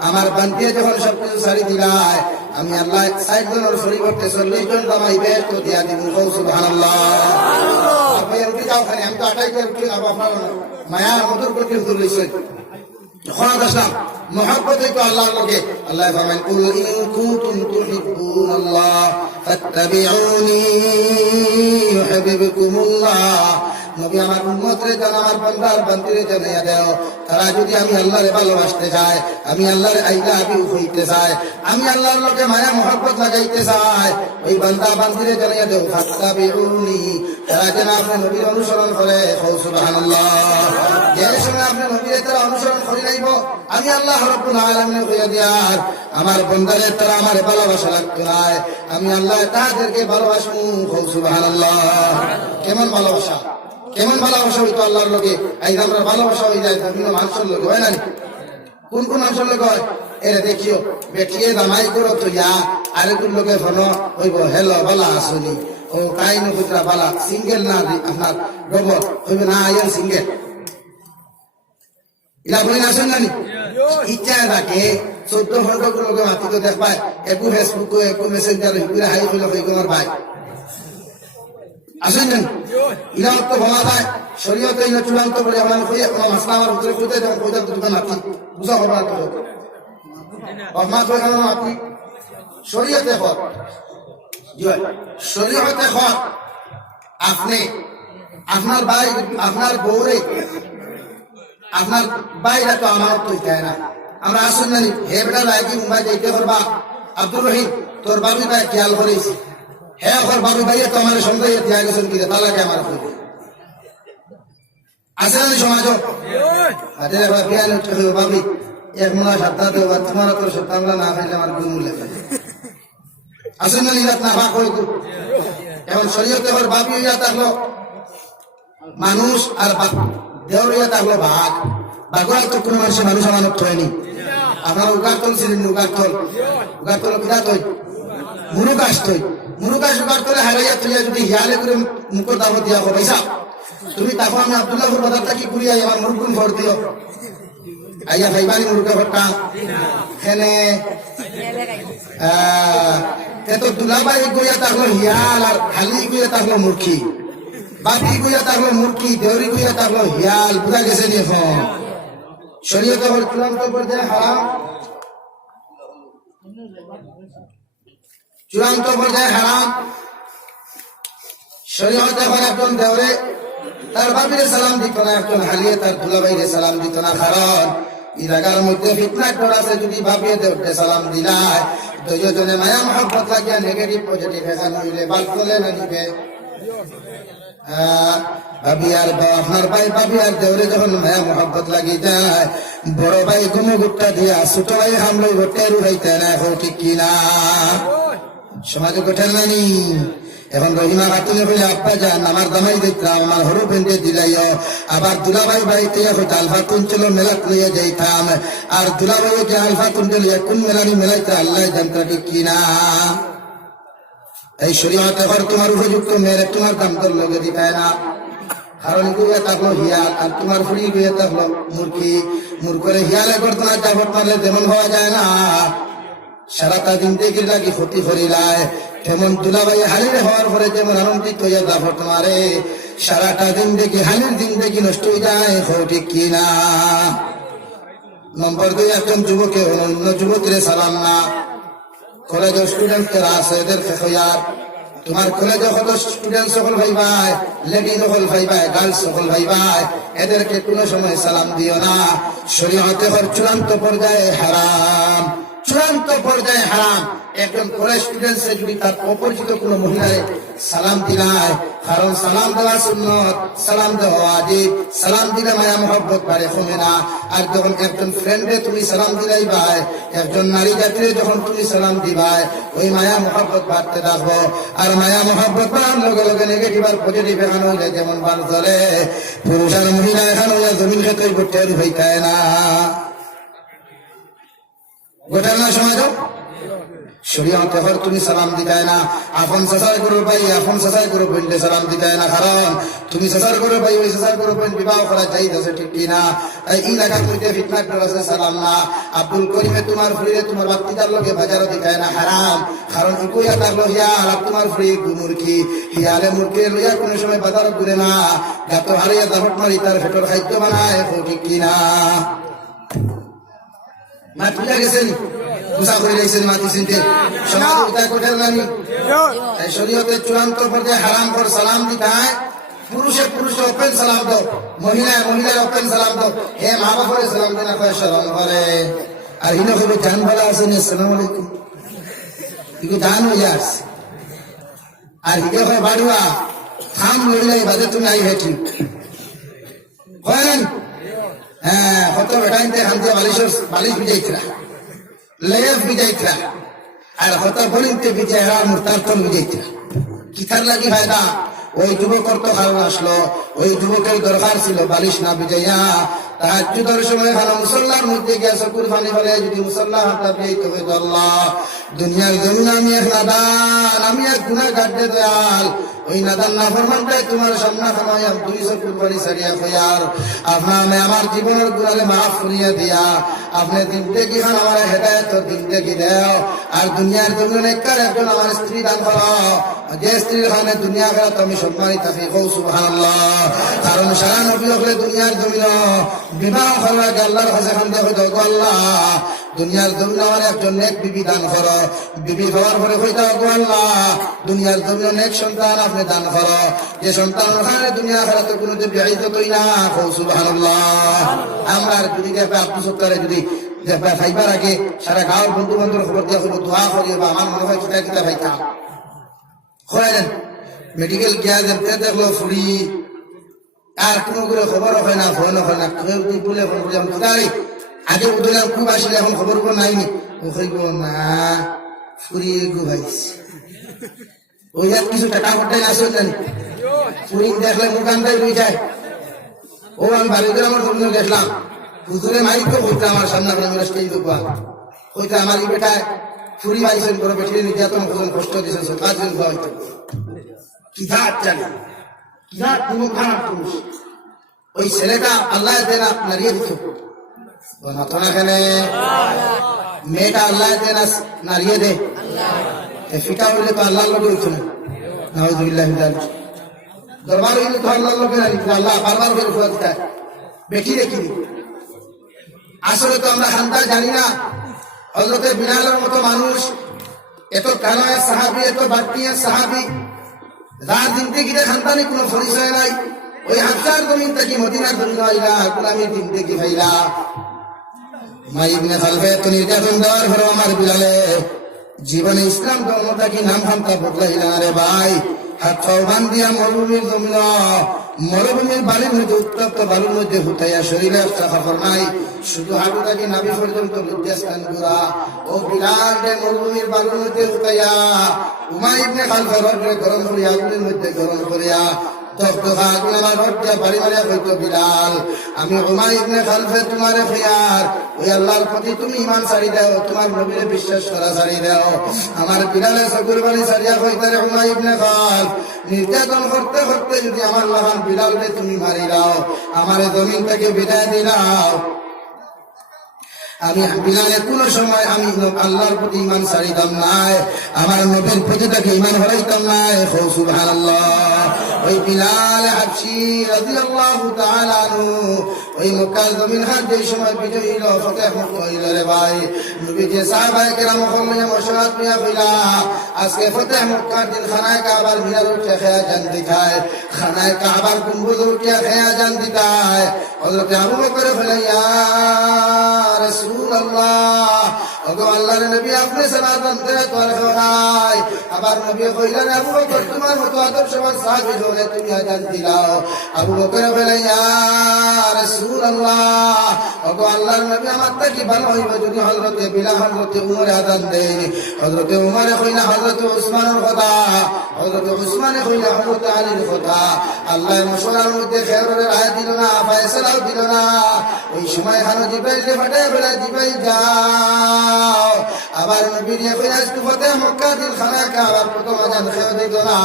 আমার বান্দিয়ে যখন সবকিছু ছাড়ি দিলাই আমি আল্লাহ 60 জনের পরিবর্তে 40 জন জামাই বের তো দিয়া দিব সুবহানাল্লাহ আপনি উঠে যাও খালি আমি তো আটাই করে উঠে যাব আপনার মায়া মধুর করতে হুজুর লইছে খোয়াদ আসলাম محبت کو اللہ لوگے اللہ فرمائے قل ان کنتم تحبون اللہ فاتبعونی يحببكم اللہ নবী আমার উম্মতরে জান আমার বান্দার বান্দিরে জানাইয়া দাও তারা যদি আমি আল্লাহরে ভালোবাসতে চায় আমি আল্লাহর আইলা আমি হইতে চাই আমি আল্লাহর লগে মায়া মহব্বত লাগাইতে চাই ওই বান্দা বান্দিরে জানাইয়া দাও ফাত্তাবিউনি তারা যেন আপনার নবীর অনুসরণ করে সুবহানাল্লাহ যে সময় আপনার নবীর তারা অনুসরণ করে নাইব আমি আল্লাহ রাব্বুল আলামিন কইয়া দিয়ার আমার বান্দারে তারা আমার ভালোবাসা লাগতো না আমি আল্লাহ তাদেরকে ভালোবাসবো সুবহানাল্লাহ কেমন ভালোবাসা কেমন ভালোবাসা হইতো আল্লাহর লোকে এই আমরা ভালোবাসা হয়ে যায় বিভিন্ন মানুষের লোক হয় না কোন কোন মানুষের লোক হয় এরা দেখিও বেটিয়ে জামাই করো তো ইয়া আরেকগুলো লোকে ফোন হইব হেলো বালা আসুনি ও কাইন পুত্রা বালা সিঙ্গেল না আপনার ডবল হইবে না আইন সিঙ্গেল ইলা বলেন আসেন না ইচ্ছা থাকে 1400 লোকে মাতি তো দেখ পায় একু ফেসবুক একু মেসেঞ্জার হিকুরে হাই হইল হই তোমার ভাই আসেন ইরা তো বলা যায় শরীয়তে ইলা চূড়ান্ত বলে আমরা কই মাসলা আমার ভিতরে কইতে যখন কইতে দুটো মাতি বুঝা হবে না তো বাবা তো এখানে মাতি শরীয়তে হক শরীয়তে হক আপনি আপনার ভাই আপনার বউরে আপনার ভাইরা তো আমার তো চায় না আমরা আসুন না হে বেটা লাইকি মুম্বাই যাইতে পারবা আব্দুর রহিম তোর বাবু ভাই খেয়াল করিস হ্যাঁ ওর বাবু ভাই তো আমার সঙ্গে দিয়া গেছেন কি তালাকে আমার কইবে আসেন না সমাজ আরে বাবা খেয়াল করে বাবু এক মাস সাতটা দেব তোমার তো সপ্তাহটা না খাইলে আমার গুণ লেগে আসেন না নিরাত না ভাগ হইতো এখন শরীয়তে ওর বাবু ইয়া থাকলো মানুষ আর দেওর ইয়া থাকলো ভাগ বাগড়া তো কোনো মানুষ আমানত হয়নি আপনার উগারতল ছিলেন উগারতল বিরাট হই মুরুগাছ থই মুরুগাছ উগার করে হারাইয়া তুইয়া যদি হিয়ালে করে মুখর দাবত দিয়া হো পয়সা তুমি তখন আমি আব্দুল্লাহপুর বাজারটা কি ঘুরিয়া আমার মুরগুন ভর দিও আইয়া ভাইবানি মুরগা ভরটা হেনে তো দুলাবাই গইয়া থাকলো হিয়াল আর খালি গইয়া থাকলো মূর্খী বাপি গইয়া থাকলো মূর্খী দেউরি গইয়া থাকলো হিয়াল বুঝা গেছে নি এখন শরীয়তে হল চূড়ান্ত পর্যায়ে হারাম চূড়ান্ত পর্যায়ে হারাম শরীয়তে হল একজন দেওরে তার বাপিরে সালাম দিত না একজন হালিয়ে তার দুলাভাইরে সালাম দিত না কারণ ইলাকার মধ্যে ফিতনা করাছে যদি বাপিয়ে দেওরে সালাম দিলায় দুজনে মায়া মহব্বত লাগিয়া নেগেটিভ পজিটিভ এখানে হইলে বাদ চলে না নিবে ভাবি আর আপনার ভাই ভাবি আর দেওরে যখন মায়া মহব্বত লাগি যায় বড় ভাই গুমো গুট্টা দিয়া ছোট ভাই হামলো গোটে রুহাইতে না এখন ঠিক কিনা সমাজে গোঠেন নানি এখন রহিমা খাতুনে বলে আব্বা যান আমার দামাই দেখতাম আমার হরু পেন্টে দিলাইও আবার দুলাভাই বাড়িতে হয়তো আলফা তুন চলো মেলাত লইয়া যাইতাম আর দুলাভাইকে আলফা তুনতে লইয়া কোন মেলানি মেলাইতে আল্লাহ জানতা ঠিক কিনা এই শরীয়তে হর তোমার উপযুক্ত মেয়ের তোমার দাম তোর লগে দিবে না কারণ গুয়ে থাকলো হিয়াল আর তোমার ফুড়ি গুয়ে থাকলো মুরগি মুরগরে হিয়ালে করতো না চাপট মারলে যেমন হওয়া যায় না সারাটা দিন দেখি লাগি ক্ষতি করিলায় তেমন দুলাভাই হালির হওয়ার পরে যেমন আনন্দিত হইয়া দাফট মারে সারাটা দিন দেখি হালির দিন দেখি নষ্ট হয়ে যায় ঠিক কিনা নম্বর 2 একজন যুবকে অন্য যুবকের সালাম না কলেজের স্টুডেন্ট যারা আছে এদেরকে হইয়ার তোমার কলেজে কত স্টুডেন্ট সকল ভাই ভাই লেডি সকল ভাই ভাই গার্লস সকল ভাই ভাই এদেরকে কোনো সময় সালাম দিও না শরীয়তে হর চূড়ান্ত পর্যায়ে হারাম চূড়ান্ত পর্যায়ে হারাম একজন কলেজ স্টুডেন্ট সে যদি তার অপরিচিত কোনো মহিলারে সালাম দিলায় কারণ সালাম দেওয়া সুন্নত সালাম দেওয়া ওয়াজিব সালাম দিলে মায়া মহব্বত বাড়ে কমে না আর যখন একজন ফ্রেন্ডে তুমি সালাম দিলাই ভাই একজন নারী জাতিরে যখন তুমি সালাম দিবাই ওই মায়া মহব্বত বাড়তে থাকবো আর মায়া মহব্বত বাড়ার লগে লগে নেগেটিভ আর পজিটিভ এখানে হইলে যেমন বার ধরে পুরুষ আর মহিলা এখানে হইয়া জমিন ক্ষেত্রে ঘুরতে হইতে না গোটা না সমাজ শরীয়তে হর তুমি সালাম দিতে না আপন সাসার করো ভাই আপন সাসার করো বললে সালাম দিতে না কারণ তুমি সাসার করো ভাই ওই সাসার করো বোন বিবাহ করা যাইতেছে ঠিক কিনা তাই এই এলাকা হইতে ফিতনা করেছে সালাম না আব্দুল করিমে তোমার ফুরিয়ে তোমার বাপ্তিদার লোকে বাজারও দিতে না হারাম কারণ ইকুয়া তার লহিয়া আর তোমার ফুরি মুরগি হিয়ালে মুরগি লইয়া কোনো সময় বাজারও ঘুরে না গাত হারিয়া দাফট মারি তার ফেটর খাদ্য বানায় ঠিক কিনা মাত বুঝা গেছেন গুসা করে রেখেছেন মাতি চিনতে সমাজ উদ্ধার করতে নানি তাই শরীয়তে চূড়ান্ত পর্যায়ে হারাম কর সালাম দিতে হয় পুরুষে ওপেন সালাম দাও মহিলায় ওপেন সালাম দাও হে মা বাপরে সালাম দেনা কয় সালাম করে আর হিনা হবে জান ভালো আছেন আসসালামু আলাইকুম ইকো জান হয়ে আসছে আর হিকে হয় বাড়ুয়া খাম লইলাই বাদে তুমি আই হেটি হয় হ্যাঁ কত বেটাইতে খান্তি বালিশ বিজাইছিলা লেফ বিজাইছিলা আর হতা বলিতে বিজয় মুরতার তল বিজাইছিলা কিথার লাগি ফায়দা ওই যুবকর তো কারণ আসলো ওই যুবকের দরকার ছিল বালিশ না বিজাইয়া তাহাজ্জুদের সময় খানা মুসল্লার মধ্যে গিয়া চকুর পানি ফেলে যদি মুসল্লা হাতটা পেয়ে তবে আল্লাহ দুনিয়ার জমিন আমি এক নাদান আমি এক গুনাহগার দয়াল ওই নাদান নাফরমানটাই তোমার সামনে খামাই দুই চকুর পানি ছাড়িয়া কইয়ার আপনার আমার জীবনের গুনালে মাফ করিয়া দিয়া আপনি দিন থেকে আমার হেদায়ত দিন থেকে দেও আর দুনিয়ার জমিন একবার একজন আমার স্ত্রী দান করো যে স্ত্রীর কারণে দুনিয়া খেলা তুমি সম্মানিত থাকি সুবহানাল্লাহ কারণ সারা নবী হলে দুনিয়ার জমিন বিবাহ করার আল্লাহর কাছে খান্দা হইতো আল্লাহ দুনিয়ার জমিন আমার একজন নেক বিবি দান করো বিবি হওয়ার পরে হইতো আল্লাহ দুনিয়ার জমিন নেক সন্তান আপনি দান করো যে সন্তান ওখানে দুনিয়া খেলা তো কোনো বিয়াইতই না সুবহানাল্লাহ আমরা যদি আপনি সত্তরে যদি খাইবার আগে সারা গাঁওর বন্ধু বান্ধব খবর দিয়া করবো দোয়া করি বা আমার মনে হয় কিতা কিতা ভাইতাম খোয়াইলেন মেডিকেল গিয়া দেখতে দেখলো ফুরি আর কোনো করে খবর হয় না ফোন হয় না কেউ বলে ফোন করলাম কোথায় আগে উঠলাম খুব আসলে এখন খবর নাইনি কইব না ফুরি গুভাইছে ওই আর কিছু টাকা পটাই আসল জানি ফুরি দেখলে মুখানটাই রয়ে যায় ও আমি বাড়ি করে আমার জন্য দেখলাম হুজুরে মাইক তো হইতে আমার সামনে আপনার স্টেজ দোকান হইতে আমার বেটায় ফুরি মাইছেন বড় বেটিয়ে নির্যাতন করছেন কষ্ট দিয়েছেন সরকার হয়তো কি ধার জানি কি ধার তুমি খারাপ পুরুষ ওই ছেলেটা আল্লাহ দেন নারিয়ে দিত বানাতো না কেন মেয়েটা আল্লাহ দেন নারিয়ে দে ফিটা হইলে তো আল্লাহ লোক হইতো না নাউযুবিল্লাহ দরবার হইলে তো আল্লাহ লোকের আল্লাহ বারবার করে খোয়া দিতে বেটি দেখি আসলে তো আমরা হান্তা জানি না হযরতে বিলালের মতো মানুষ এত কানায় সাহাবী এত বাড়তিয়ে সাহাবী যার জিন্দেগিতে খানদানি কোনো পরিচয় নাই ওই হাজার জমিন থেকে মদিনার জমিন আইলা গোলামীর দিন থেকে ভাইলা মাই ইবনে খালফে তো নির্যাতন দেওয়ার পরে আমার বিলালে জীবনে ইসলাম ধর্মটা কি নাম খামতা বদলাইলা না রে ভাই হাত চৌবান দিয়া মরুভূমির জমিন মরুভূমির বালির মধ্যে উত্তপ্ত বালুর মধ্যে হুতাইয়া শরীরে একটা খবর নাই শুধু হাঁটু থাকি নাভি পর্যন্ত লজ্জাস্থান গুড়া ও বিলাল রে মরুভূমির বালুর মধ্যে হুতাইয়া উমাই ইবনে খালফে রডরে গরম করিয়া আগুনের মধ্যে গরম করিয়া আমি উমাই ইবনে খালফে তোমারে খিয়ার ওই আল্লাহর প্রতি তুমি ঈমান ছাড়ি দাও তোমার নবীরে বিশ্বাস করা ছাড়ি দাও আমার বিলালে সকুর বাড়ি ছাড়িয়া কইতারে উমাই ইবনে খালফ নির্যাতন করতে করতে যদি আমার লাগান বিলালকে তুমি মারি দাও আমার জমিন থেকে বিদায় দিলাও আমি বিলালে কোন সময় আমি আল্লাহর প্রতি ঈমান ছাড়িতাম নাই আমার নবীর প্রতি তাকে ঈমান হারাইতাম নাই সুবহানাল্লাহ ওই বিলাল হাবশী রাদিয়াল্লাহু তাআলা আনহু ওই মক্কার জমিন হাত যে সময় বিজয়ী হলো ফতেহ হইল রে ভাই নবী যে সাহাবায়ে কেরাম কলমে মশারাত নিয়া কইলা আজকে ফতেহ মক্কার দিন খানায়ে কাবার মিনার উঠে খেয়া জান দিতায় খানায়ে কাবার গুম্বদ উঠে খেয়া জান দিতায় হযরত আবু বকর বলে ইয়া রাসূলুল্লাহ ওগো আল্লাহর নবী আপনি সালাত আনতে তোর হয় আবার নবী কইলেন আবু বকর তোমার মতো আদর্শবান সাহাবী হলে তুমি আজান দিলাও আবু বকর বলে ইয়া রাসূলুল্লাহ ওগো আল্লাহর নবী আমার থেকে ভালো হইবে যদি হযরতে বিলাল হযরতে উমর আজান দেন হযরতে উমর কইনা হযরতে উসমানের কথা হযরতে উসমানে কইনা হযরতে আলীর কথা আল্লাহর মশওয়ারার মধ্যে খেয়ারের আয়াত দিল না ফয়সালাও দিল না ওই সময় খানো জিব্রাইল ফাটে বলে জিব্রাইল যাও আবার নবী নিয়ে কই আজকে ফতেহ মক্কা দিল খানা কাবার প্রথম আজান খেয়ে দিল না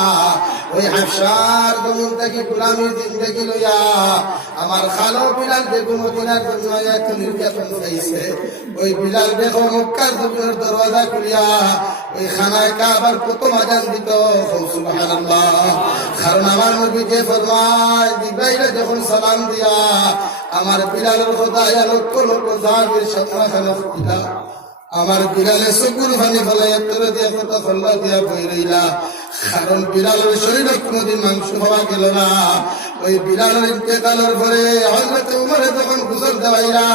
ওই হাবশার জমিন থেকে গোলামীর জিন্দেগি লইয়া আমার খালো বিলাল দেখো মদিনার জন্য এত নির্যাতন হইছে ওই বিলাল দেখো মক্কার জমিনের দরওয়াজা খুলিয়া ওই খানায় কাবার প্রথম আজান দিত সুবহানাল্লাহ কারণ আমার নবী যে ফরমায় জিব্রাইল যখন সালাম দিয়া আমার বিলালের কথা লক্ষ লক্ষ সাহাবীর সম্মাননা দিলা আমার বিলালে চকুর পানি ফেলাই তোরে দিয়ে কথা ফল্লা দিয়া বই রইলা কারণ বিলালের শরীরে কোনোদিন মাংস হওয়া গেল না ওই বিলালের ইন্তেকালের পরে হযরত উমরে তখন গোসল দেওয়াইলা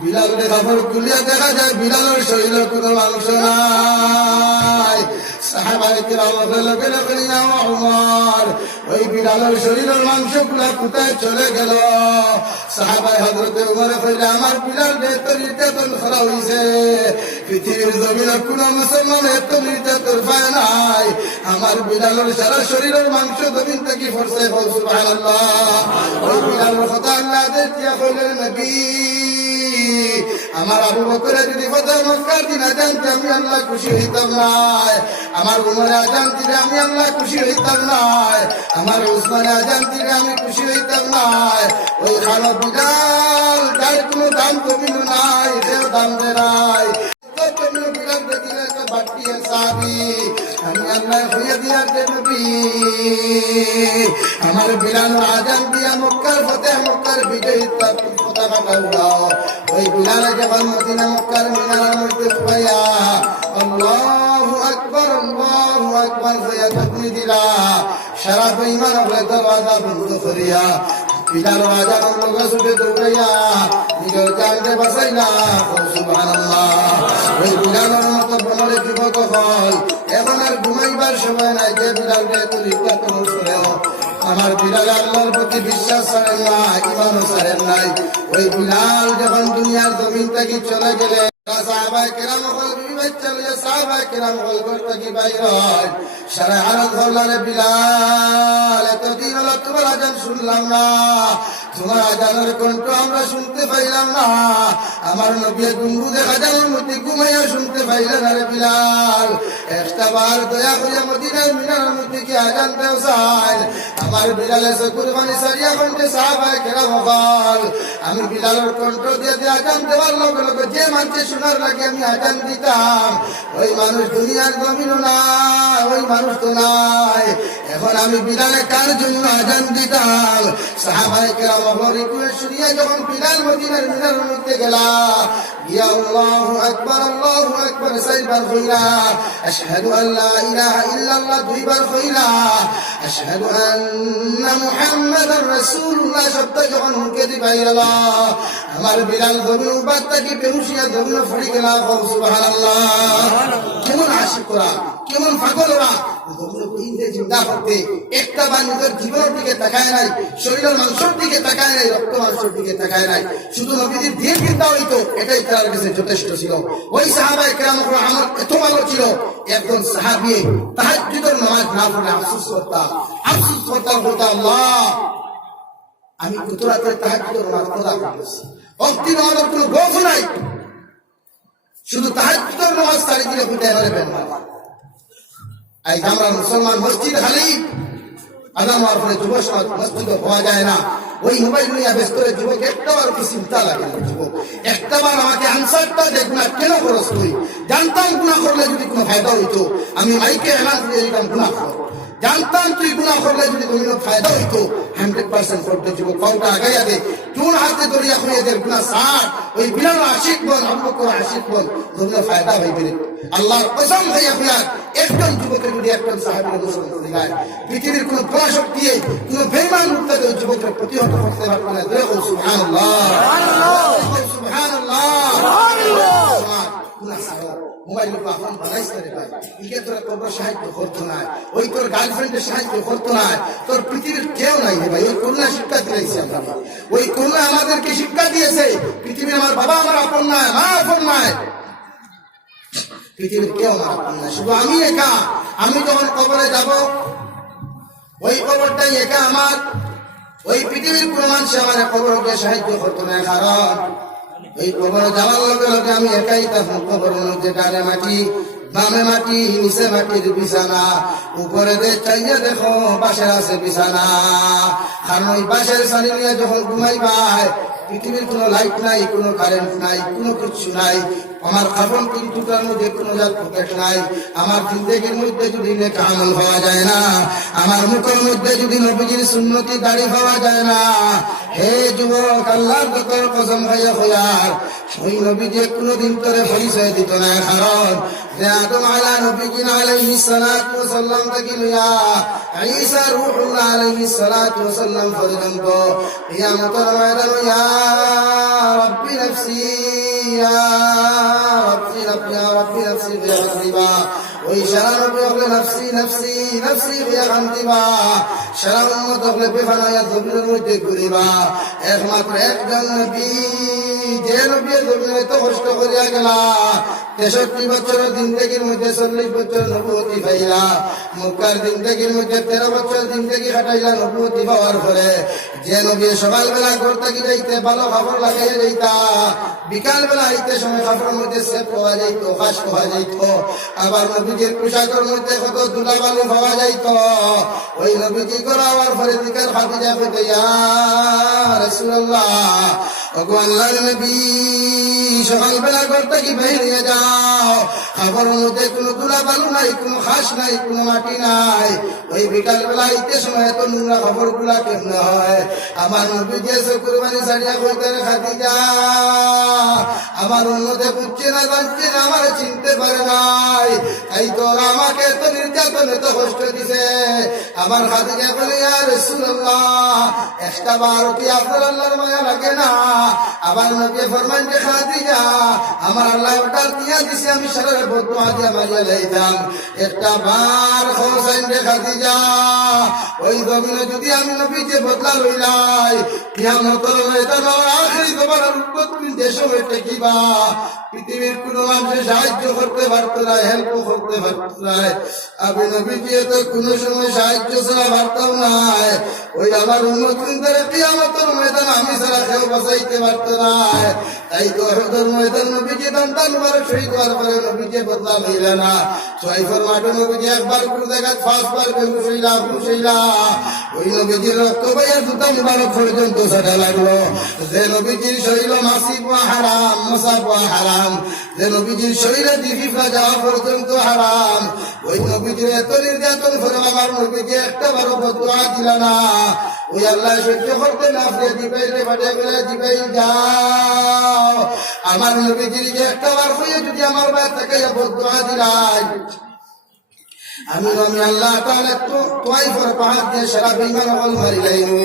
বিলালের খবর খুলিয়া দেখা যায় বিলালের শরীরে কোনো মাংস নাই সাহাবায়ে কেরাম লগে লগে ইয়া উমর ওই বিলালের শরীরের মাংসগুলা কোথায় চলে গেল সাহাবায়ে হযরত উমর কইলা আমার বিলাল এত নির্যাতন করা হইছে পৃথিবীর জমিনে কোন মুসলমান এত নির্যাতন পায় নাই আমার বিলালের সারা শরীরের মাংস জমিন থেকে পড়ছে সুবহানাল্লাহ ওই বিলালের কথা আল্লাহ দিয়া কইলেন নবী আমার আবু বকরে যদি ফতহ মক্কার দিন আজান দিলে আমি আল্লাহ খুশি হইতাম না, আমার উমরে আজান দিলে আমি আল্লাহ খুশি হইতাম না, আমার উসমানে আজান দিলে আমি খুশি হইতাম না। ওই খানো বিলাল তার কোনো দাম কমিল নাই, সেও দাম দে নাই। বিলাল দিলে তো বাটিয়ে সাবি আমি আল্লাহ হইয়া দিয়ার যে নবী, আমার বিলাল আজান দিয়া মক্কার ফতেহ মক্কার বিজয়ী পতাকা উড়াও। ওই বিলালে যখন মদিনা মক্কার মিনারের মধ্যে উঠাইয়া আল্লাহু আকবার হইয়া তকবীর দিলা, সারা বেঈমান হলে দরওয়াজা বন্ধ করিয়া বিলাল আজান লোক ছুটে দৌড়াইয়া নিজের জানতে বাঁচাইলা। সুবহানাল্লাহ। ওই বিলালের মতো বনরে যুবক হল এখন আর ঘুমাইবার সময় নাই, যে বিলালকে এত নির্যাতন করেও আমার বিলাল আল্লাহর প্রতি বিশ্বাস ছাড়েন না, ইমানও ছাড়েন নাই। ওই বিলাল যখন দুনিয়ার জমিন থেকে চলে গেলে সাহাবায়ে কেরাম হল বিবাদ চলে, সাহাবায়ে কেরাম হল ঘর থেকে বাইর হয়, সারা হালত হল্লারে বিলাল এতদিন হলো তোমার আজান শুনলাম না, তোমার আজানের কণ্ঠ আমরা শুনতে পাইলাম না, আমার নবী গুম্বুদে আজানের মধ্যে ঘুমাইয়া শুনতে পাইলেন না রে বিলাল, একটা বার দয়া করে মদিনার মিনারের মধ্যে কি আজান দেও চাই। আমার বিলালে সে কুরবানি সারিয়া কণ্ঠে সাহাবায়ে কেরাম হল আমি বিলালের কণ্ঠ দিয়ে আজান দেওয়ার লগে লগে যে মানুষে শোনার লাগে আমি আজান দিতাম, ওই মানুষ দুনিয়ার জমিনও নাই, ওই মানুষ তো নাই। এখন আমি বিলালে কার জন্য আজান দিতাম? সাহাবায়ে কেরাম রিকোয়েস্ট শুনিয়া যখন বিলাল মদিনার মিনারের মধ্যে গেলা, ইয়া আল্লাহু আকবার সাইবার কইলা, আশহাদু আল্লা ইলাহা ইল্লাল্লাহ দুইবার কইলা, আশহাদু আন্না মুহাম্মাদার রাসূলুল্লাহ শব্দ যখন মুখে দি বাইরালা, আমার বিলাল জমিন উপাত থেকে বেহুশিয়া জমিন পড়ে গেলা। সুবহানাল্লাহ। কেমন আশিক ওরা, কেমন পাগল ওরা, চিন্তা করতে একটা বার নিজের জীবনের দিকে তাকায় নাই, শরীরের মাংসের দিকে তাকায় নাই, রক্ত মাংসের দিকে তাকায় নাই, শুধু নবীদের দিন চিন্তা হইতো, এটাই তার কাছে যথেষ্ট ছিল। ওই সাহাবায়ে কেরাম আমার এত ভালো ছিল, একজন সাহাবী তাহাজ্জুদের নামাজ না পড়লে আফসোস করতাম বলতো আল্লাহ আমি কত রাতে তাহাজ্জুদের নামাজ পড়া করেছি, অক্তি নামাজের কোনো গফ নাই, শুধু তাহাজ্জুদের নামাজ ছাড়ি দিলে কোথায় পারবেন না। আজ আমরা মুসলমান মসজিদ খালি আজান হওয়ার পরে যুব সমাজ মসজিদ হওয়া যায় না, ওই মোবাইল নিয়ে ব্যস্ত হয়ে যুবক একটাবার কি চিন্তা লাগে না, যুবক একটাবার আমাকে আনসারটা যে গুণা কেন খরচ করি, জানতাম গুণা করলে যদি কোনো ফায়দা হইতো আমি মাইকে এলান করে দিতাম গুণা কর, জানতাম তুই গুণা করলে যদি কোনো ফায়দা হইতো 100% করতে, যুবক কলটা আগাইয়া দে, চুন হাতে দরিয়া খুঁড়িয়ে দে গুণা সার, ওই বিলাল আশিক বল আবু বকর আশিক বল ধরলে ফায়দা হইবে। আল্লাহর কসম হইয়া ফিরার একজন যুবকের যদি একজন সাহাবীর মুসলমান করে যায়, পৃথিবীর কোন পরাশক্তি কোন বেঈমান মুক্তাদের যুবকের প্রতিহত করতে পারবে না। দেখো সুবহানাল্লাহ, সুবহানাল্লাহ। মোবাইল এখন বানাইতে পারে, ইকে তোরা তোর সাহায্য করতো না, ওই তোর গার্লফ্রেন্ডের সাহায্য করতো না, তোর পৃথিবীর কেউ নাই ভাই। ওই করোনা শিক্ষা দিয়েছে আমরা, ওই করোনা আমাদেরকে শিক্ষা দিয়েছে পৃথিবীর আমার বাবা আমার আপন নয়, মা আপন নয়, পৃথিবীর কেউ আমার আপন নয়, শুধু আমি একা। আমি যখন কবরে যাব ওই কবরটাই একা আমার, ওই পৃথিবীর কোনো মানুষ আমার কবরকে সাহায্য করতো না, কারণ এই কবরে যাওয়ার লগে লগে আমি একাই তখন কবরের মধ্যে ডানে মাটি বামে মাটি নিচে মাটির বিছানা, উপরে চাইয়া দেখো বাসের আছে বিছানা, কারণ ওই বাসের সারি নিয়ে যখন ঘুমাইবাই পৃথিবীর কোনো লাইট নাই, কোনো কারেন্ট নাই, কোনো কিছু নাই, আমার কাপড় টুকরার মধ্যে কোনো জাত পকেট নাই, আমার জিন্দেগির মধ্যে যদি নেক আমল হওয়া যায় না, আমার মুখের মধ্যে যদি নবীজির সুন্নতি দাড়ি হওয়া যায় না, হে যুবক আল্লাহর কসম খাইয়া খোয়ার ওই নবীজি কোনোদিন তোরে পরিচয় দিত না, কারণ আদম আলাইহিস সালাতু ওয়াস সালাম থেকে লইয়া ঈসা রূহুল্লাহ আলাইহিস সালাতু ওয়াস সালাম পর্যন্ত কিয়ামতের ময়দানে ইয়া রাব্বি নাফসি ইয়া রাব্বি নাফসি বিয়া ওই সারা নবী হলে নাফসি নাফসি নাফসি বিয়া কান্দিবা, সারা উম্মত হলে বেফানায়া জমিনের মধ্যে ঘুরিবা, একমাত্র একজন নবী যে নবী জমিনে এত কষ্ট করিয়া গেলা 63 বছরের জিন্দেগির মধ্যে 40 বছর নবুয়তি পাইলা মক্কার জিন্দেগির মধ্যে 13 বছর জিন্দেগি কাটাইলা নবুয়তি পাওয়ার পরে যে নবী সকালবেলা ঘর থেকে যাইতে ভালো খবর লাগাইয়া যাইতা বিকালবেলা আইতে সময় খবরের মধ্যে সেপ পাওয়া যাইত ঘাস পাওয়া যাইত আবার নবীজির পোশাকের মধ্যে কত ধুলাবালু পাওয়া যাইত ওই নবীজি করাবার পরে দিকার খাদিজা কইতে ইয়া রাসূলুল্লাহ ওগো আল্লাহর নবী সকালবেলা ঘর থেকে বেরিয়ে যাও খবরের মধ্যে কোনো ধুলাবালু নাই কোনো ঘাস নাই কোনো মাটি নাই ওই বিকালবেলা আইতে সময় এত নোংরা খবর গুলা কেমন হয় আমার নবীজি এসে কুরবানি ছাড়িয়া কইতে খাদিজা আমার উন্নতে বুঝছে না জানছে না আমার চিনতে পারে নাই তাই তোর আমাকে এত নির্যাতন এত কষ্ট দিছে আমার খাদিজা বলে ইয়া রাসূলুল্লাহ একটা বার কি আপনার আল্লাহর মায়া লাগে না আবার নবী ফরমান যে খাদিজা আমার আল্লাহ ওটা দিয়া দিছে আমি সারা বদুয়া দিয়া মারিয়া লইতাম একটা বার হোসেন যে খাদিজা ওই জমিনে যদি আমি নবীকে বদলা লইলাই কিয়ামতের ময়দানে আখেরি তোমার রূপ তুমি দেশ হইতে কিবা পৃথিবীর কোনো মানুষ সাহায্য করতে পারতো না হেল্প করতে পারতো না আমি নবীজি তো কোনো সময় সাহায্য ছাড়া পারতাম না ওই আমার উম্মত কিন্তু কিয়ামতের ময়দানে আমি ছাড়া কেউ বাঁচাইতে পারতো না তাই তো হজর ময়দান নবীজি দান্তান বার শহীদ হওয়ার পরে নবীজি বদলা লইলে না ছয়ফর মাঠে নবীজি একবার করে দেখাত পাঁচবার ঘুষাইলা ওই নবীজির রক্ত বাইয়া দুটা মুবারক পর্যন্ত ছাড়া লাগলো যে নবীজির শরীর মাসি পোয়া হারাম মশা পোয়া হারাম যে নবীজির শরীরে দিফিফা যাওয়া পর্যন্ত হারাম ওই নবীজির এত নির্যাতন করে আমার নবীজি একটা বারো বদুয়া দিল না ওই আল্লাহ সহ্য করতে না আপনি দিবাইলে বাটে গেলে দিবাই যাও আমার নবীজির যে একটা বার হয়ে যদি আমার বাড়ি থেকে বদুয়া দিলাই আমি আল্লাহ তাআলা তো তোয়াইফের পাহাড় দিয়ে সারা বেঈমান হল মারি লাইনু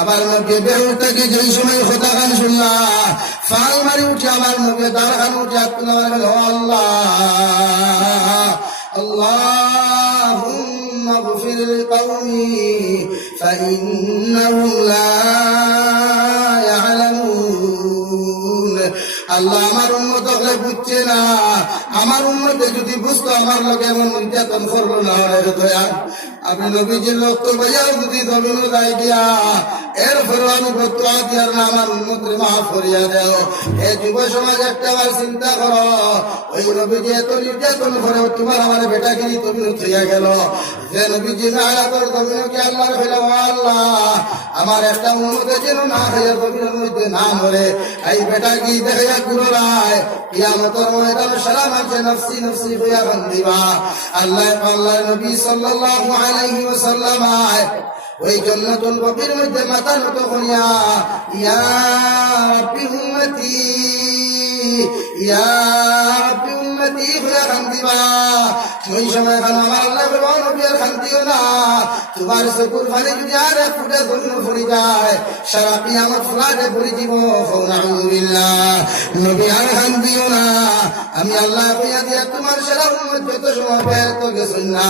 আবার নবী বেহুশ থেকে যেই সময় খোদা গান শুনলা ফাল মারি উঠে আমার নবী দার গান উঠে আপনার আল্লাহ আল্লাহুম্মা গফির লিকাওমি ফাইন্নাহুম লা ইয়ালামুন আল্লাহ আমার উম্মত হলে বুঝছে না আমার উম্মতে যদি বুঝতো আমার লোক এমন নির্যাতন করলো না আমি নবীজির লোক তো ভাইয়া যদি জমিন গাই দিয়া এরপরে আমি বদুয়া দিয়ার না আমার উম্মতের মাফ করিয়া দেও এই যুব সমাজ একটা বার চিন্তা করো ওই নবীজি এত নির্যাতন করে তোমার আমার বেটাগিরি তুমি উঠিয়া গেল যে নবীজি না তোর জমিনকে আল্লাহর ফেলে আল্লাহ আমার একটা উম্মতে যেন না হইয়া জমিনের মধ্যে না মরে এই বেটাগি দেখে গুরুরায় কিয়ামতের ময়দানে সালাম আছে নফসি নফসি হইয়া বান্দিবা আল্লাহ নবী সাল্লাল্লাহু আলাইহি ওয়াসাল্লাম ওই জান্নাতুল বাকির মধ্যে মাথা নত করিয়া ইয়া রাব্বি উম্মতি ইয়া রাব্বি উম্মতি হইয়া বান্দিবা ওই সময় খান আমার আল্লাহ নবী আর খান্তিও না তোমার চকুর পানি যদি আর এক ফুটে জমিন পড়ে যায় সারা কিয়ামত ফ্লাটে পড়ে দিব নাউযুবিল্লাহ নবী আর খান্তিও না আমি আল্লাহ কইয়া দিয়া তোমার সারা উম্মত যত সময় ব্যর্থ গেছেন না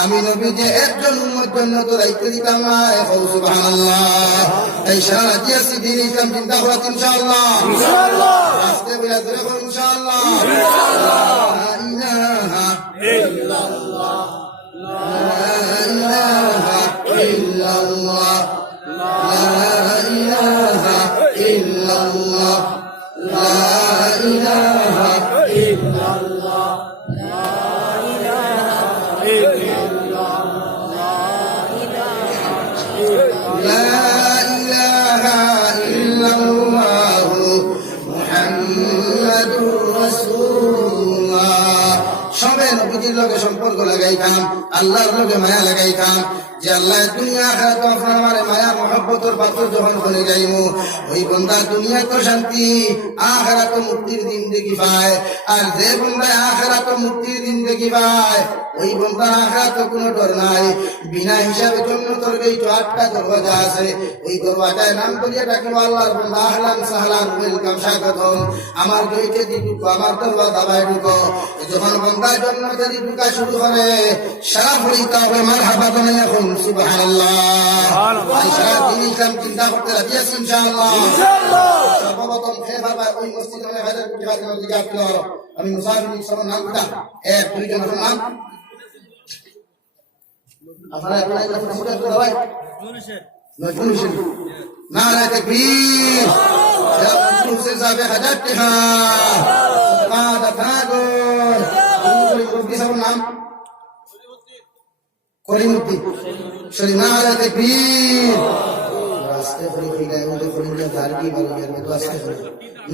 আমি নবী যে একজন উম্মত জন্য তো দায়িত্ব দিতাম না সুবহানাল্লাহ এই সারা দিয়েছি দিন ইসলাম চিন্তা করা ইনশাআল্লাহ রাস্তে বেলা ধরে ইনশাআল্লাহ লা ইলাহা ইল্লাল্লাহ লা ইলাহা ইল্লাল্লাহ লা ইলাহা ইল্লাল্লাহ লা ইলাহা ইল্লাল্লাহ লা ইলাহা ইল্লাল্লাহ লা ইলাহা ইল্লাল্লাহ মুহাম্মাদুর রাসূলুল্লাহ সবে নবীজির লগে সম্পর্ক লাগাইতাম আল্লাহর লগে মায়া লাগাইতাম যে আল্লাহ দুনিয়া আখিরাত আপনার মায়া মহব্বতের পাত্র যখন বনে যাইমু ওই বন্দা দুনিয়া তো শান্তি আখিরাত মুক্তির দিন দেখি পায় আর যে বন্দা আখিরাত মুক্তির দিন দেখি পায় ওই বন্দা আখিরাত কোনো ডর নাই বিনা হিসাবে জান্নাতের গেট 8টা দরওয়াজা আছে ওই দরওয়াজায় নাম করিয়া ডাকিব আল্লাহর বন্দা আহলান সাহলান ওয়েলকাম স্বাগতম আমার গেটে দি ঢুকো আমার দরওয়াজা বাই ঢুকো যখন বন্দা জান্নাতে ঢুকা শুরু করে সারা যারা পড়ি তাহলে মারহাবা বলেন এখন সুবহানাল্লাহ। সারা দিন ইসলাম চিন্তা করতে রাজি আছি ইনশাআল্লাহ। সর্বপ্রথম ওই মসজিদে অনেক হাজার কোটি হাজার দিকে আপনি আমি মুসাফির সবার নাম দিলাম, এক দুইজন নাম আপনারা ভাই নজরুল হোসেন নারা তাকবীর হুসেন সাহেব হাজার টাকা মাদা থাগর সবার নাম করিমউদ্দিন শরীফ নারা তাকবীর রাস্তে খড়ি খিলায় ওদের খড়ি ধার কি বলে গেল রাস্তে খড়ি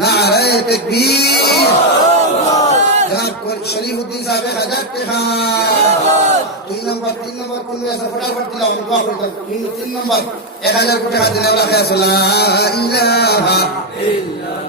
নারা তাকবীর জনাব শরীফউদ্দিন সাহেব হাজার টাকা। 3 নম্বর কোন আছে ফটাফট দিলাম আমি দোয়া করতাম। 3 নম্বর 1000 কোটি হাতে নেওয়া রাখা আছে লা ইলাহা ইল্লাল্লাহ